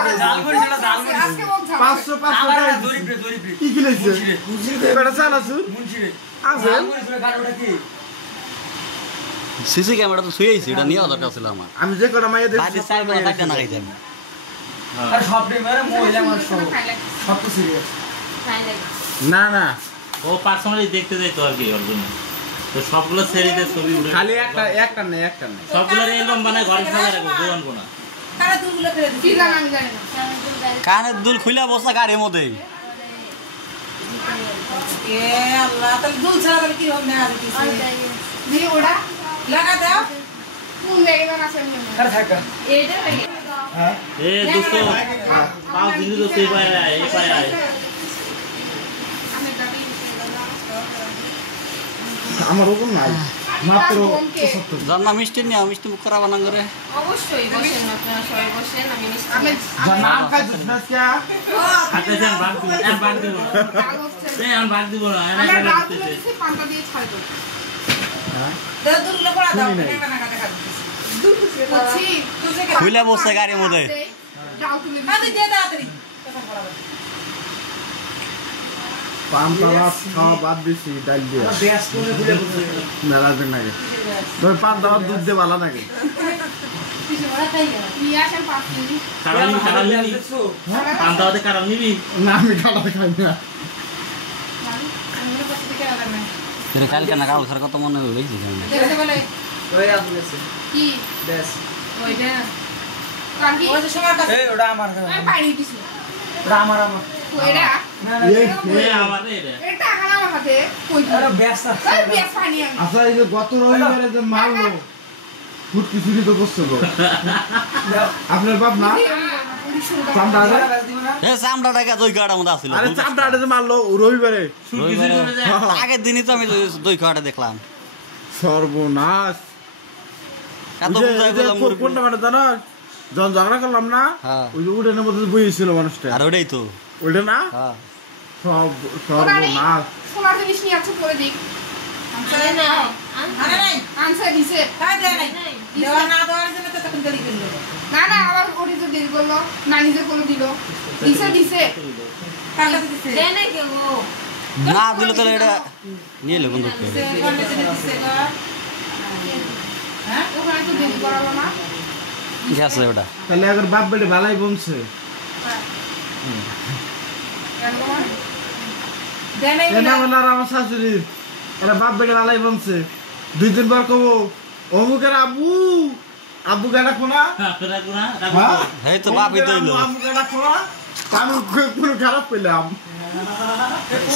ওটা জাল করি, সেটা জাল করি। আজকে বল 500 আবার দেয়া দড়ি দিছে। দড়ি কি কিনেছে? এটা চাল আছে? মুন্সিরে আছে? জাল করি, গাড়ি ওটা কি? সিসি ক্যামেরা তো শুয়েছি, এটা নিয়ে দরকার ছিল আমার। আমি যে কটা মাইয়া দেখছি বাড়ির চার বেলা থাকতে না খাইতে আমি। আর সব ড্রাইভারে মহিলা মানুষ সব তো সিরিয়াস। না না ও পার্সোনালি দেখতে যাইতো আর কি ওর জন্য। তো সবগুলো সেরিতে ছবি উঠে খালি একটা নেই সবগুলোর অ্যালবাম বানায় ঘরে সাজা রাখবো দোকান কোনা। কারা দুগুলো ফেলে দিছি কি জানি আমি জানি না। কানের দুল খুলে বসা গাড়ির মধ্যে। এ আল্লাহ, তাহলে দুল ছাড়া তাহলে কি হবে না দিছি দিয়ে ওড়া লাগা দাও কোন জায়গায় আছে আমি আর থাকা এইটা লাগে এ দোস্ত পাও দিন তো তুই পায় আয় এই পায় আয়। আমি গাড়ি আমার ওরকম নাই মাত্র যার না মিষ্টি নিয়ে মিষ্টি মুখ খারাপ বানান করে। অবশ্যই বসেন আপনারা সবাই বসেন, আমি মিষ্টি আমি যার নাম খাইছিস না কে আচ্ছা যান বাদ দিব না বাদ দিব না আমি বাদ দিব না আমরা রাত দিছি পান্তা দিয়ে ছাড়বো দাও দুলগুলো পড়া দাও না না দেখা দুল খুশি করছি তুই খুলে বসে গাড়ির মধ্যে। দাও তুমি হাতে দিয়ে দাও তাড়াতাড়ি কথা বলা পান্তা খাওয়া বাদ দিছি ডাল দিয়ে ব্যাস করে খুলে বসে মেলা দিন আগে তোর পান্তা ভাত দুধ দিয়ে ভালো লাগে কিছু বলা তাই নিয়ে আসেন 5 মিনিট কারণ নিবি পান্তা হতে কারণ নিবি না আমি খাবার খাই না আমরা কত থেকে আলাদা না তোর কালকে না কাল খার কত মনে হবে দেখছিস আমি। দেখতে বলে ওই আপনি আছে কি ব্যাস ওইটা কাকি ওই যে সময় কাছে এই ওটা আমার আমি পানি দিছি ওটা আমার ওইটা না না এ আমার রে এটা টাকা আমার হাতে কই আরে ব্যাস না ওই বিয়াস পানি আমি আচ্ছা এই যে গত রবিবারে যে মারলো ফুটকি চুরি তো করছে গো আপনার বাপ না চামড়া এ চামড়া টাকা দই খাওয়াটার মধ্যে আসছিল। আরে চামড়া যে মারলো রবিবারে আগের দিনই তো আমি দই খাওয়াটা দেখলাম। সর্বনাশ এত ওই যে- বুঝাই ওই যে বললাম মুরগি। কোনটা মানে জানো যখন ঝগড়া করলাম না হ্যাঁ। ওই যে উঠেনের মধ্যে বইয়েছিল মানুষটা আর ওটাই তো ওইটা না হ্যাঁ সর্বনাশ সোনার জিনিস নিয়ে আছে পরে দেখ আরে না আরে নাই আনসার দিছে তাই দেয় নাই দেওয়া না দেওয়ার জন্য তো তখন দেরি করলো না না আবার ওটি তো দেরি করলো নানি যে কোনো দিল দিছে কাটা দিছে দেয় না কেউ না দিলে তাহলে এটা নিয়ে এলো বন্ধু। দিছে কোনে দিছে গো হ্যাঁ ওখানে তো দেরি করালো না কি আছে ওটা? তাহলে আবার বাপ বেটে ভালাই বলছে দেয় নাই এটা বলে আর আমার শাশুড়ি এরা বাপ বেটে ভালাই বলছে 2 দিন পর কবো অমুকের আব্বু আব্বু গানা কোনা রাখবো না এই তো বাপই তো এলো। আব্বু গানা কোনা আমি পুরো খারাপ পেলাম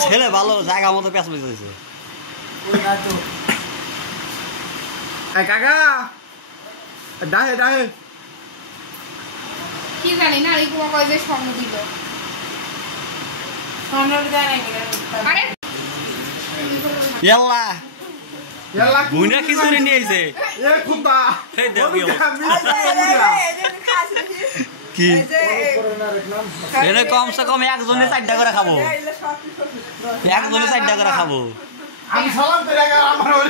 ছেলে ভালো জায়গা মতো পেঁচ পেঁচেছে। ওই না তো এই কাকা ডাহে ডাহে কি জানি না এই কোয়া কয় যে স্বর্ণ দিল স্বর্ণ দেয় নাই আরে ইয়াল্লা ইয়াল্লা বুইনা খিচুড়ি নিয়ে আইছে। এ খুদা এই দেখ কি কি এনে কমসে কম একজনে 4টা করে খাবো, একজনে 4টা করে খাবো। আমি সালাম করে গেলাম আমার ওই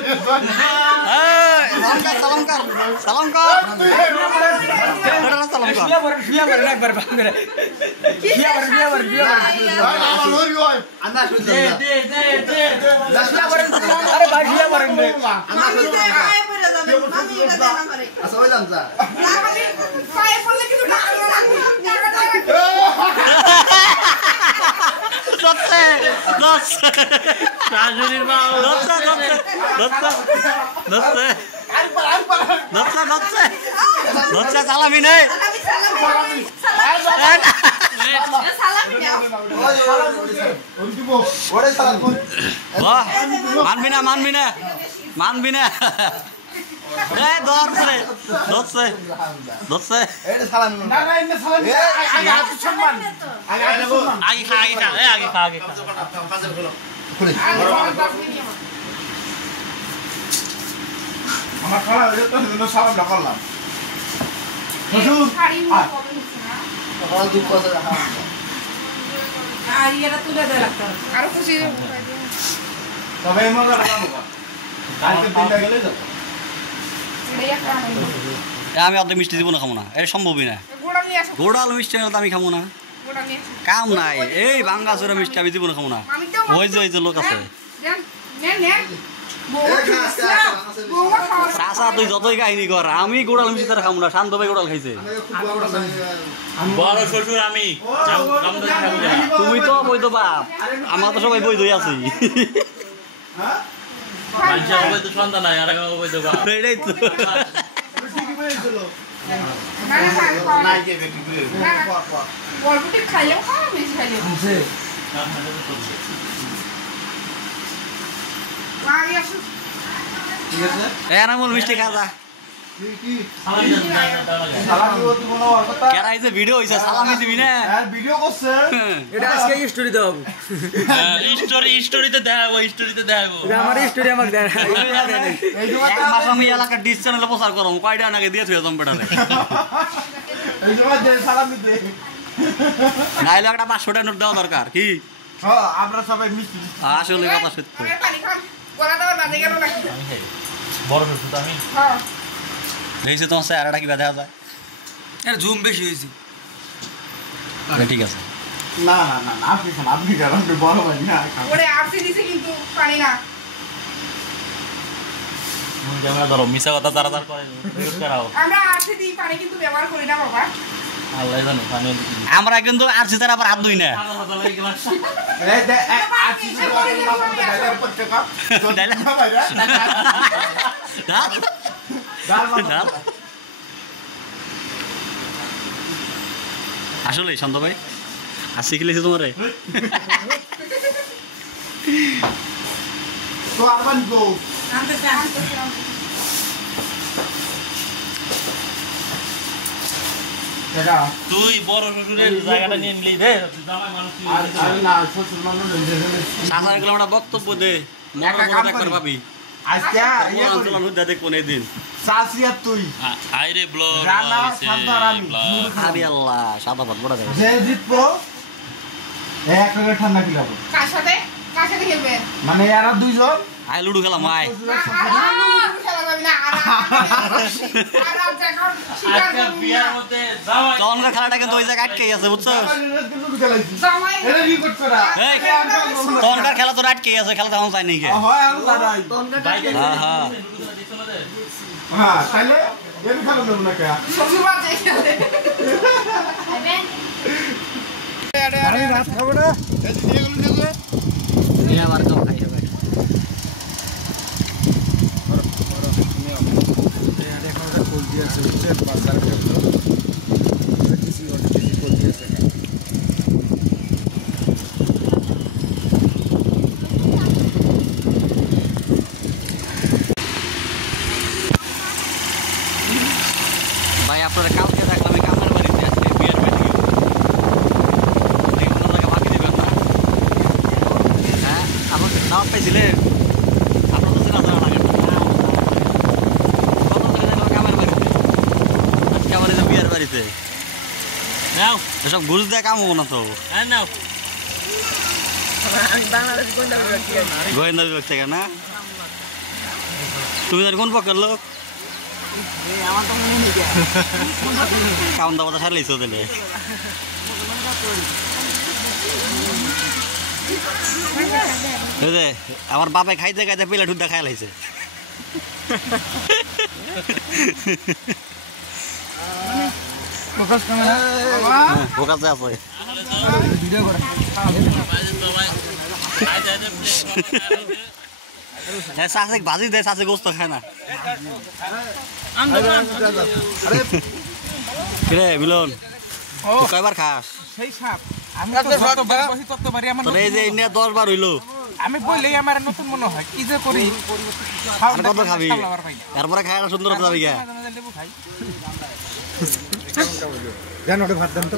সালাম কর সালাম কর সালাম কর। শুয়া করে একবার বাম করে শুয়া করে আমার ওই ওই আন্না শুনতে দে দে দে দে শুয়া করে আরে ভাই শুয়া করেন রে আমি তো পায়ে পড়ে যাবে আমি এটা দেনা করে আচ্ছা ওই জানতা না আমি পায়ে পড়লে কিছু টাকা লাগবে দচ্ছে দচ্ছে শাশুড়ির মা দচ্ছে দচ্ছে দচ্ছে দচ্ছে দচ্ছে দচ্ছে সালামি নেই। সালামি দাও ওই দিব ওরে সালাম কর বাহ মানবি না মানবি না মানবি না। এই দচ্ছে দচ্ছে দচ্ছে এটা সালাম না না এনে সালাম আগে হাত সম্মান আগে আগে সম্মান আগে খা আগে খা এই আগে খা আগে খা খুলে আমার খালা হয়ে তো জন্য সালাম না করলাম হুজুর শাড়ি মুখ কবে হচ্ছে না আমার দুঃখ আছে আর এটা তুলে দেয় লাগতো আরো খুশি তবে এই মজা লাগাবো কালকে দিনটা গেলে যাব এটাই একটা আনন্দ আমি অত মিষ্টি দিব না খাবো না এই সম্ভবই না। গোড়া নিয়ে আসো গোড়াল মিষ্টি হলে তো আমি খাবো না, গোড়া নিয়ে আসো কাম নাই। এই ভাঙ্গা চোরা মিষ্টি আমি দিব না খাবো না। আমি তো ওই যে লোক আছে নেন নেন নেন চাচা তুই যতই কাহিনী কর, আমি গোড়াল মিশি তার খাবো না, শান্ত ভাই গোড়াল খাইছে। বড় শ্বশুর আমি তুমি তো বৈধ বাপ, আমরা তো সবাই বৈধই আছি। মানুষের অবৈধ সন্তান নাই, আর অবৈধ বাপ। এটাই তো। খাইলেও খাওয়া বেশি খাইলেও এনামুল মিষ্টি খাজা কেরাই যে ভিডিও হইছে, সালামি দিবি না? ভিডিও করছে এটা আজকে স্টোরি দাও। স্টোরিতে দেখাবো, স্টোরিতে দেখাবো। আমার স্টোরি আমাকে দেয়। এক মাস আমি এলাকার ডিস চ্যানেলে প্রচার করম, কয়টা নাকি দিয়ে থুয়ে জম বেটারে। এই সময় দে সালামি দে। নাইলে একটা 500 টাকা নোট দেওয়া দরকার কি? হ্যাঁ আমরা সবাই মিষ্টি আসলে কথা সত্য। পানি খান গলা দাও বাজে গেল নাকি বড় শ্বশুর তো আমি। হ্যাঁ দেখছি তোমার চেহারাটা কি দেখা যায়? এর জুম বেশি হয়েছে। ঠিক আছে। না না না আপনি খান, আপনি খান, আপনি বড় ভাই না খান। ওরে আরসি দিছে কিন্তু পানি না ক্যামেরা ধরো, মিশা কথা তারা তার করে করাও। আমরা আরসি দিই পানি কিন্তু ব্যবহার করি না বাবা। আল্লাহ জানে পানি। আমরা কিন্তু আরসি তার আবার হাত ধুই না। এই দে আছি তো ডালের পর টাকা তো ডালে ভাই ডাল আসলে শান্ত ভাই আসি কি লেছি তোমারে? তো আরবান গো আনতে দেখা তুই বড় শ্বশুরের জায়গাটা নিয়ে নিলি রে, জামাই মানুষ তুই। আমি না শ্বশুর মানুষ সাসার গেলে একটা বক্তব্য দে, মনে মনে দেখবার ভাবি আজকে ইয়া করি আন্দোলন হইতে দেখ কোন দিন। সাসিয়া তুই আইরে ব্লগ রানা হইছে, সান্তার আমি ব্লগ। আরে আল্লাহ সাদা ভাত বড় দেখ। যে জিতবো এক করে ঠান্ডা খিলাবো, কার সাথে খেলবেন মানে এরা দুইজন আই লুডু খেলাম আয়। খেলা যাবে না আর আজকে বিয়ার মধ্যে জামাই তখনকার খেলাটা কিন্তু ওই জায়গায় আটকে গেছে বুঝছো? জামাই এটা কি করছো না এই তখনকার খেলা তো আটকে গেছে, খেলা তখন যায় নাই কে? হয় আল্লাহ নাই হ্যাঁ হ্যাঁ হ্যাঁ তাইলে এর খেলা দেব না কে শ্বশুর বাড়ি খেলে আমি ভাত খাবো না এই যে এগুলো দেবে নিয়ে আবার কাও খাই হবে। ভাই আপনারা কালকে দেখলাম এই কামের বাড়িতে আজকে বিয়ের বাড়ি বাকি দেবেন না? হ্যাঁ আমাকে দাওয়াত পাইছিলেন? আপনার তো চেনা জানা লাগে কামের বাড়িতে, আজকে আমার এই যে বিয়ের বাড়িতে নাও, এসব ঘুষ দেয় কাম হবো না তো। হ্যাঁ নাও। গোয়েন্দা বিভাগ থেকে না? তুমি কোন পক্ষের লোক? কাউন্ট দাবা সারলেই চলে। আমার বাপে খাইতে খাইতে পেলে ঠুদ্দা খাই লাইছে। ফোকাসে আছে। শাসে ভাজি দেয়, শাসে গোস্ত খায় না। কিরে মিলন তুই কয়বার খাস? সেই সাপ আমি তো যতবার বসি ততবারই আমার তোর এই যে ইন্ডিয়া 10 বার হইলো, আমি বললেই আমার নতুন মনে হয় কি যে করি। আর কত খাবি? তারপরে খায় না সুন্দর যাবি গা। লেবু খাই জান ওটা ভাত দেন তো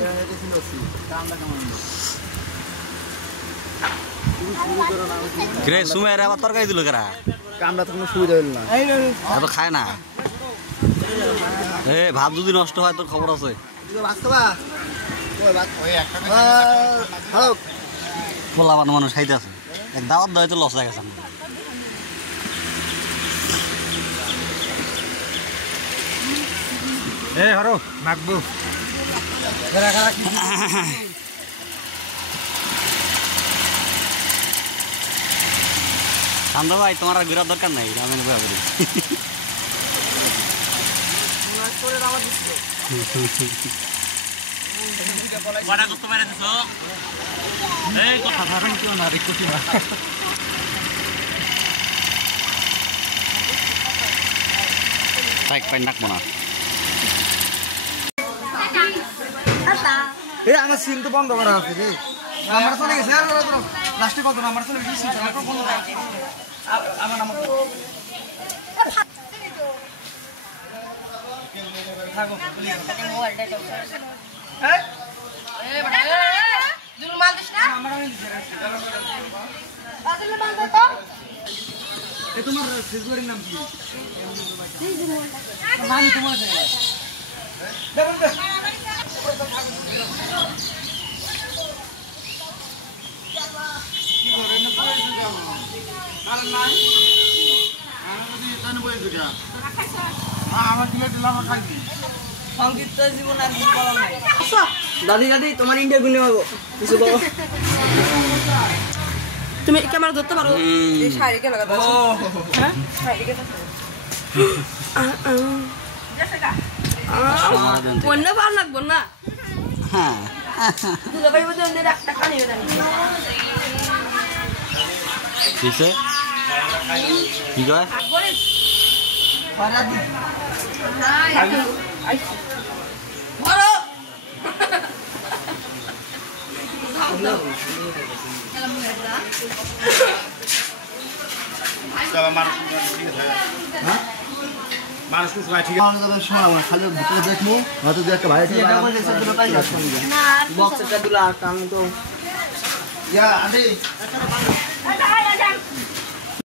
কিরে সুমের আবার তরকারি দিল কারা? কামটা তো কোনো সুবিধা হইল না এত খায় না। এ ভাত যদি নষ্ট হয় তোর খবর আছে। পোলাবান মানুষ খাইতে আছে, এক দাওয়াত দেয় তো লস হয়ে গেছে। এ হরো মাগবু শান্ত ভাই তোমার আর ঘোরার দরকার নাই রামের ব্যাপারে কটা করতে পারে দিছো এই কথা থাকুন কেউ না রে কোটি না তাই পাই নাকবো না এই আমার সিম তো বন্ধ করা আছে রে নাম্বার চলে গেছে লাস্টে কত নাম্বার চলে গেছে সিম চালানো বন্ধ আমার নাম্বার তোমার ফেসবুকের নাম কি নাম তোমার দেখুন দাদি দাদি তোমার ইন্টারভিউ নেবো কিছু বলো তুমি ক্যামেরা ধরতে পারো এই শাড়িকে লাগাতে ও হ্যাঁ শাড়িকে অন্য ভালো লাগবো না হ্যাঁ দুলা ভাই বলতে অন্য একটা কানি বেদানি কিসে কি কয় ফারাদি বড় মানুষ ঠিক খালি ভিতরে দেখবো হয়তো দু একটা ভাই বক্সটা দুলা আমি তো আন্টি